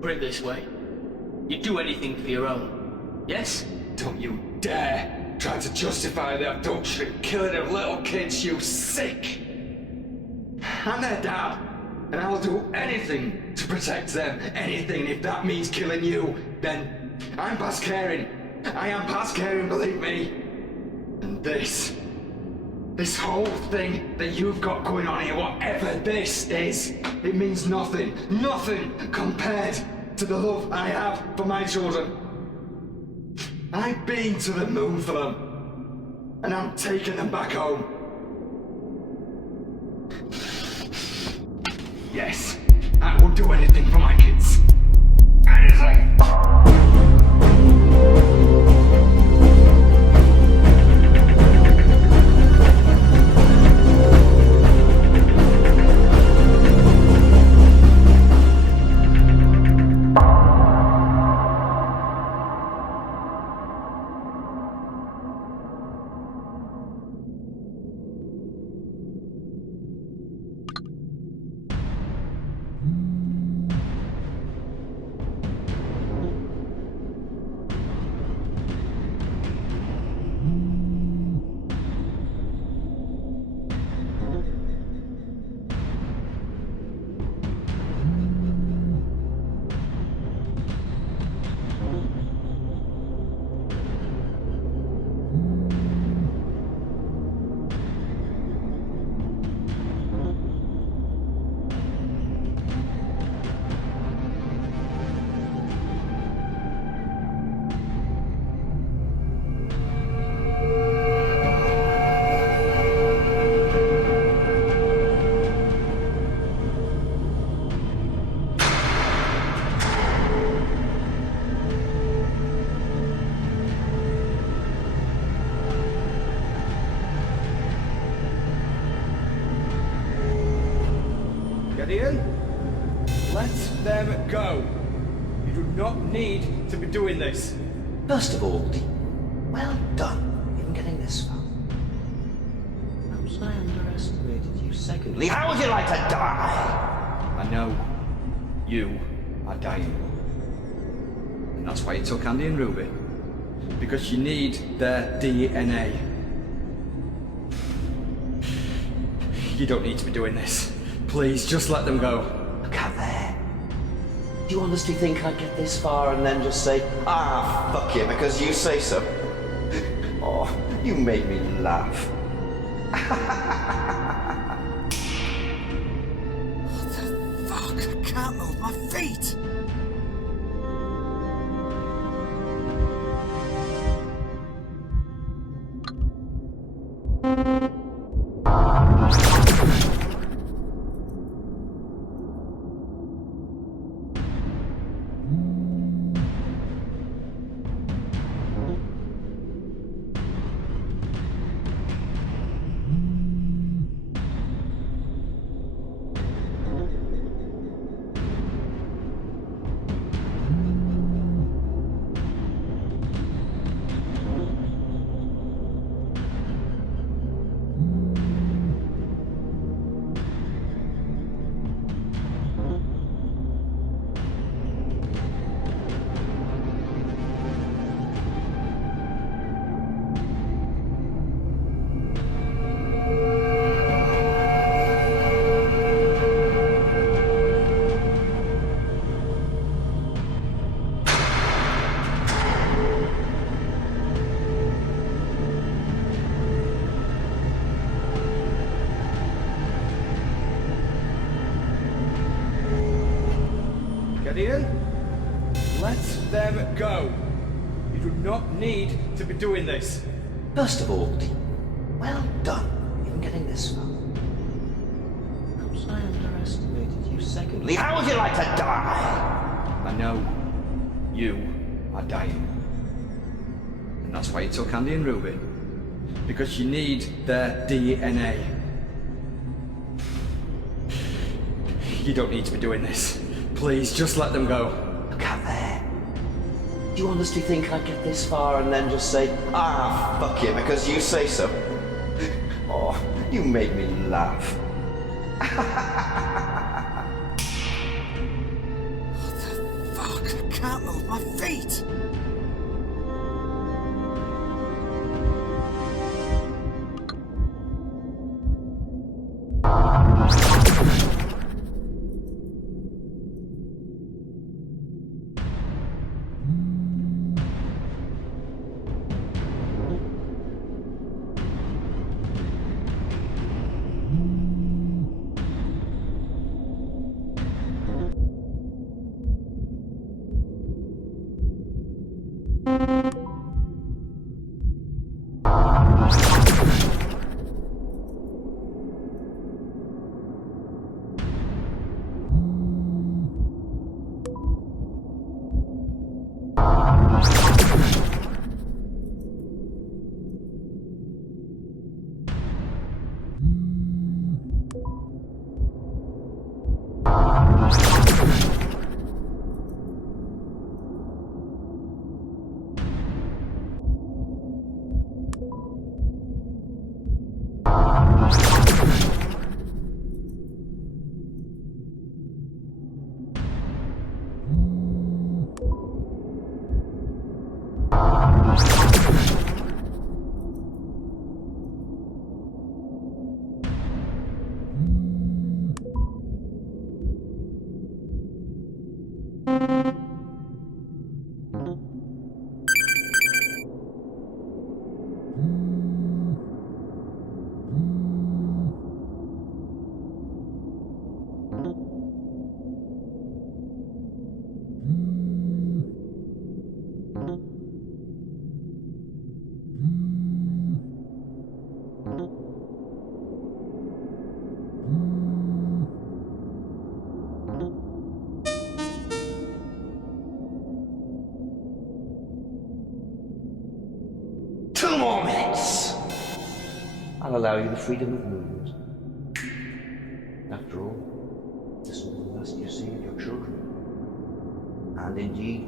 Put it this way. You'd do anything for your own. Yes? Don't you dare try to justify the abduction and killing of little kids, you sick! I'm their dad, and I'll do anything to protect them. Anything. If that means killing you, then I'm past caring. I am past caring, believe me. And this whole thing that you've got going on here, whatever this is, it means nothing. Nothing compared to the love I have for my children. I've been to the moon for them, and I'm taking them back home. Yes, I will do anything for my kids. Anything! Gideon, let them go. You do not need to be doing this. First of all, well done, even getting this far. Perhaps I underestimated you. Secondly, how would you like to die? I know you are dying. And that's why you took Andy and Ruby. Because you need their DNA. You don't need to be doing this. Please, just let them go. Look out there. Do you honestly think I'd get this far and then just say, ah, fuck you, because you say so? Oh, you made me laugh. What the fuck? I can't move my feet! Gideon, let them go. You do not need to be doing this. First of all, well done, even getting this far. Perhaps I underestimated you. Secondly, how would you like to die? I know you are dying. And that's why you took Andy and Ruby. Because you need their DNA. You don't need to be doing this. Please, just let them go. Look out there. Do you honestly think I'd get this far and then just say, ah, fuck it, because you say so? Oh, you made me laugh. Fuck, I can't move my feet. I'll allow you the freedom of movement. After all, this will be the last you see of your children. And indeed,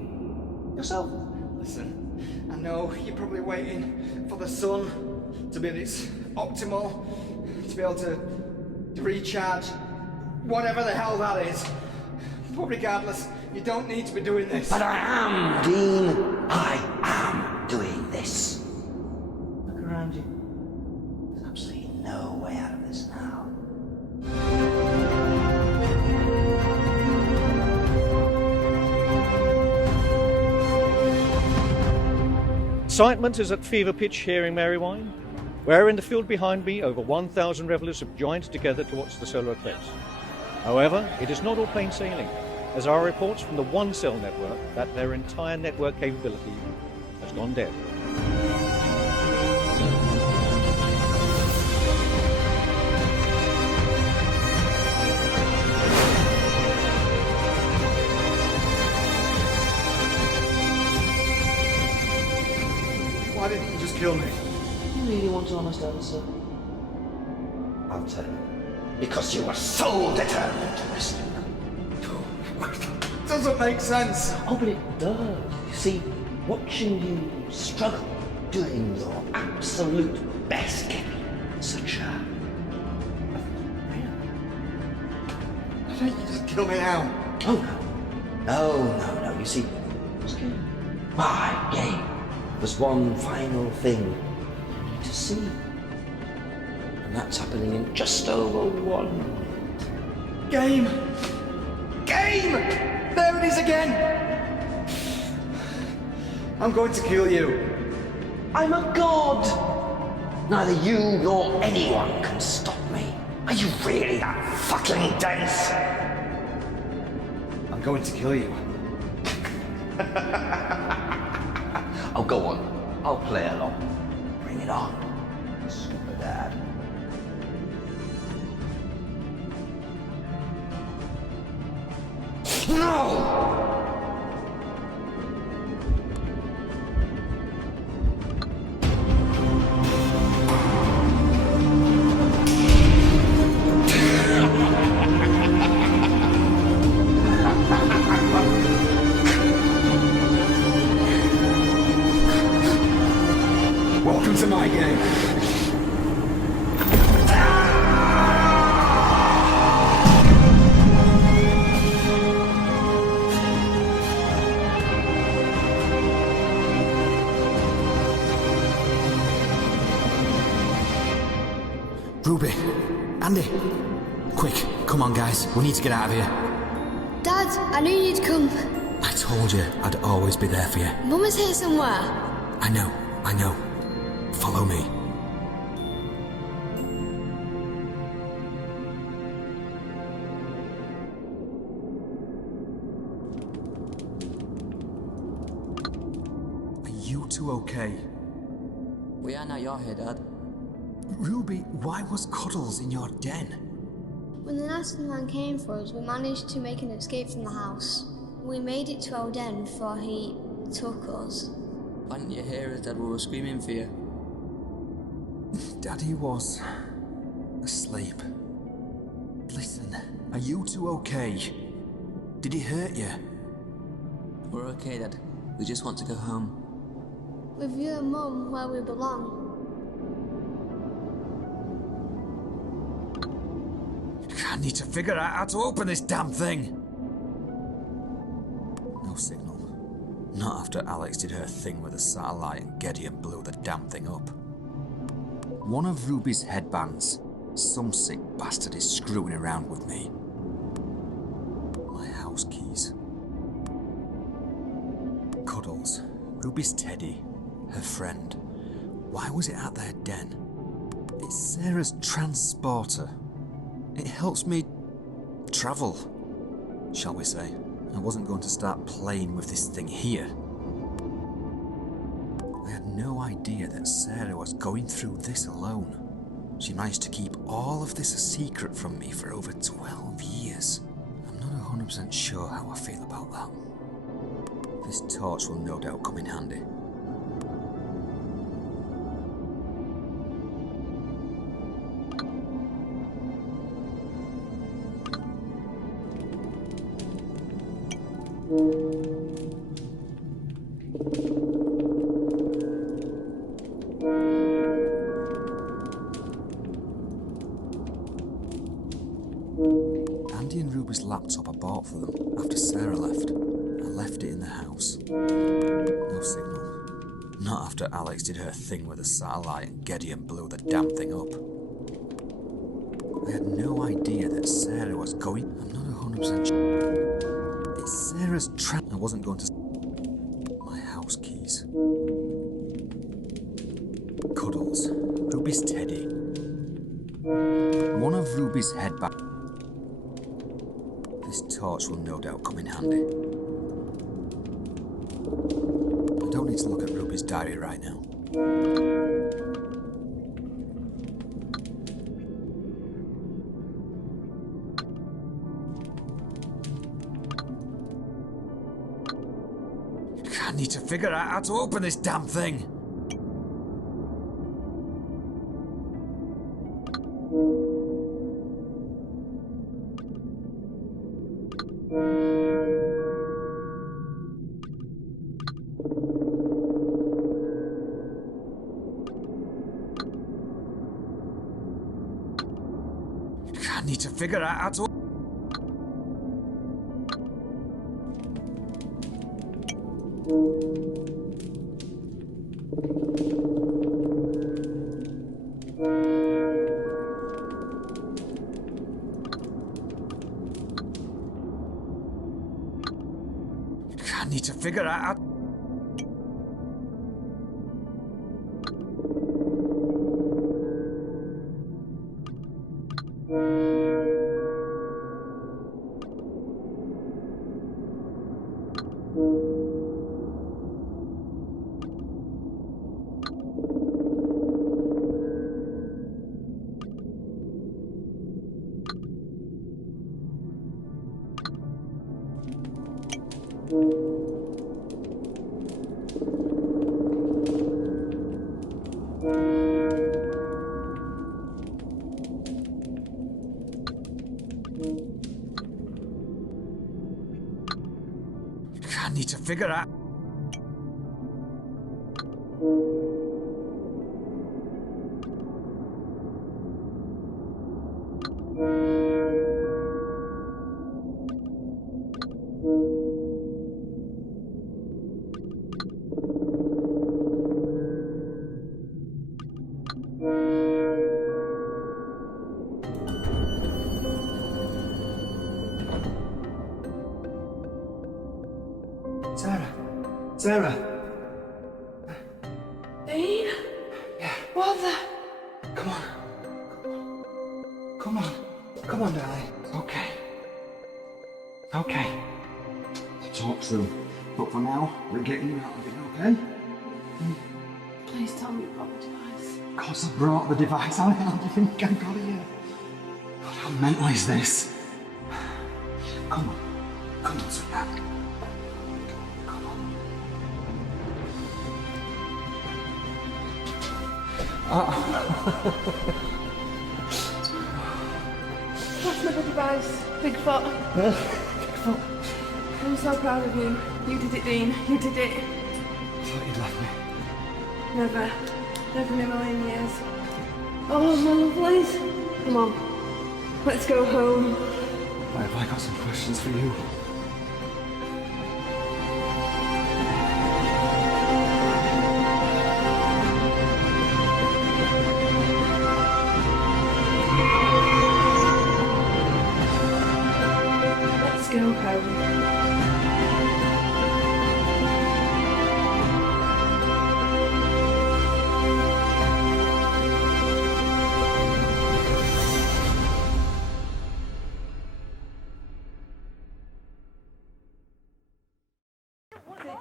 yourself. Listen, I know you're probably waiting for the sun to be at its optimal, to be able to recharge, whatever the hell that is. But regardless, you don't need to be doing this. But I am, Dean. I am doing this. Look around you. There's absolutely no way out of this now. Excitement is at fever pitch here in Marywine, where in the field behind me over 1,000 revelers have joined together to watch the solar eclipse. However, it is not all plain sailing, as there are reports from the One Cell network that their entire network capability has gone dead. Why didn't you just kill me? You really want an honest answer? I'll tell you. Because you were so determined to listen. Doesn't make sense. Oh, but it does. You see, watching you struggle, doing your absolute best, gave me such a... Why don't you just kill me now? Oh, no. You see, my game was one final thing you need to see. And that's happening in just over 1 minute. Game! There it is again! I'm going to kill you. I'm a god! Neither you nor anyone can stop me. Are you really that fucking dense? I'm going to kill you. Oh, go on. I'll play along. Bring it on, Super Dad. No! Welcome to my game. Ruby, Andy, quick, come on guys, we need to get out of here. Dad, I knew you'd come. I told you I'd always be there for you. Mum is here somewhere. I know. Follow me. Are you two okay? We are now you're here, Dad. Ruby, why was Cuddles in your den? When the nasty man came for us, we managed to make an escape from the house. We made it to our den before he took us. Why didn't you hear us, Dad? We were screaming for you. Daddy was asleep. Listen, are you two okay? Did he hurt you? We're okay, Dad. We just want to go home. With you and Mum where we belong. I need to figure out how to open this damn thing. No signal. Not after Alex did her thing with the satellite and Gideon blew the damn thing up. One of Ruby's headbands. Some sick bastard is screwing around with me. My house keys. Cuddles. Ruby's teddy. Her friend. Why was it at their den? It's Sarah's transporter. It helps me travel, shall we say. I wasn't going to start playing with this thing here. I had no idea that Sarah was going through this alone. She managed to keep all of this a secret from me for over 12 years. I'm not 100% sure how I feel about that. This torch will no doubt come in handy. Andy and Ruby's laptop I bought for them after Sarah left. I left it in the house. No signal. Not after Alex did her thing with the satellite and Gideon blew the damn thing up. I had no idea that Sarah was going... I'm not 100% sure. It's Sarah's I wasn't going to... My house keys. Cuddles. Ruby's teddy. One of Ruby's headbands. This torch will no doubt come in handy. I don't need to look at Ruby's diary right now. I need to figure out how to open this damn thing. I need to figure out how to... I need to figure out how... I need to figure out... Sarah. Dean? What the? Come on. Come on. Come on, darling. Okay. Okay. Talk soon. But for now, we're getting you out of it, okay? Please tell me about the device. Of course I brought the device. How the hell do you think I got it here? God, how mental is this? Come on. Come on, sweetheart. Come on. What's my device? Bigfoot. Bigfoot. I'm so proud of you. You did it, Dean. You did it. I thought you'd left me. Never. Never in a million years. Oh, my lovelies. Come on. Let's go home. Why have I got some questions for you? Let's go home.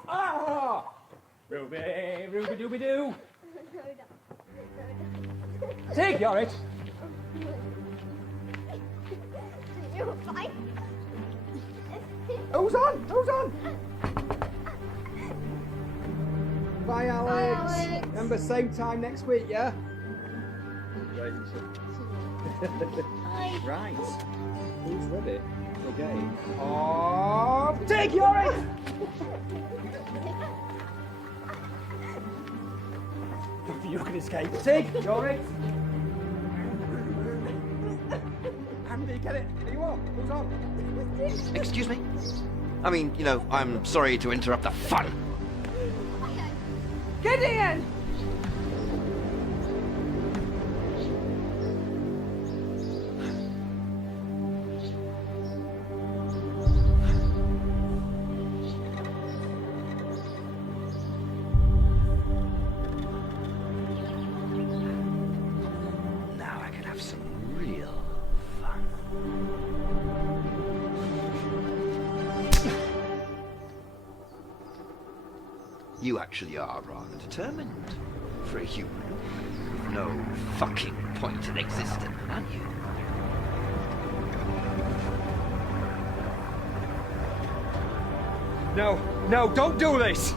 Ah! Ruby, Ruby Dooby Doo! Take your it! Who's on? Who's on? Bye, Alex. Remember, same time next week, yeah? Right. Right. Who's ready for game? Oh, take your it! You can escape. Take your it! Andy, get it! Are you on? Who's on? Excuse me? I mean, you know, I'm sorry to interrupt the fun. Gideon! Now I can have some real fun. You actually are rather determined for a human with no fucking point in existence, aren't you? No, no, don't do this!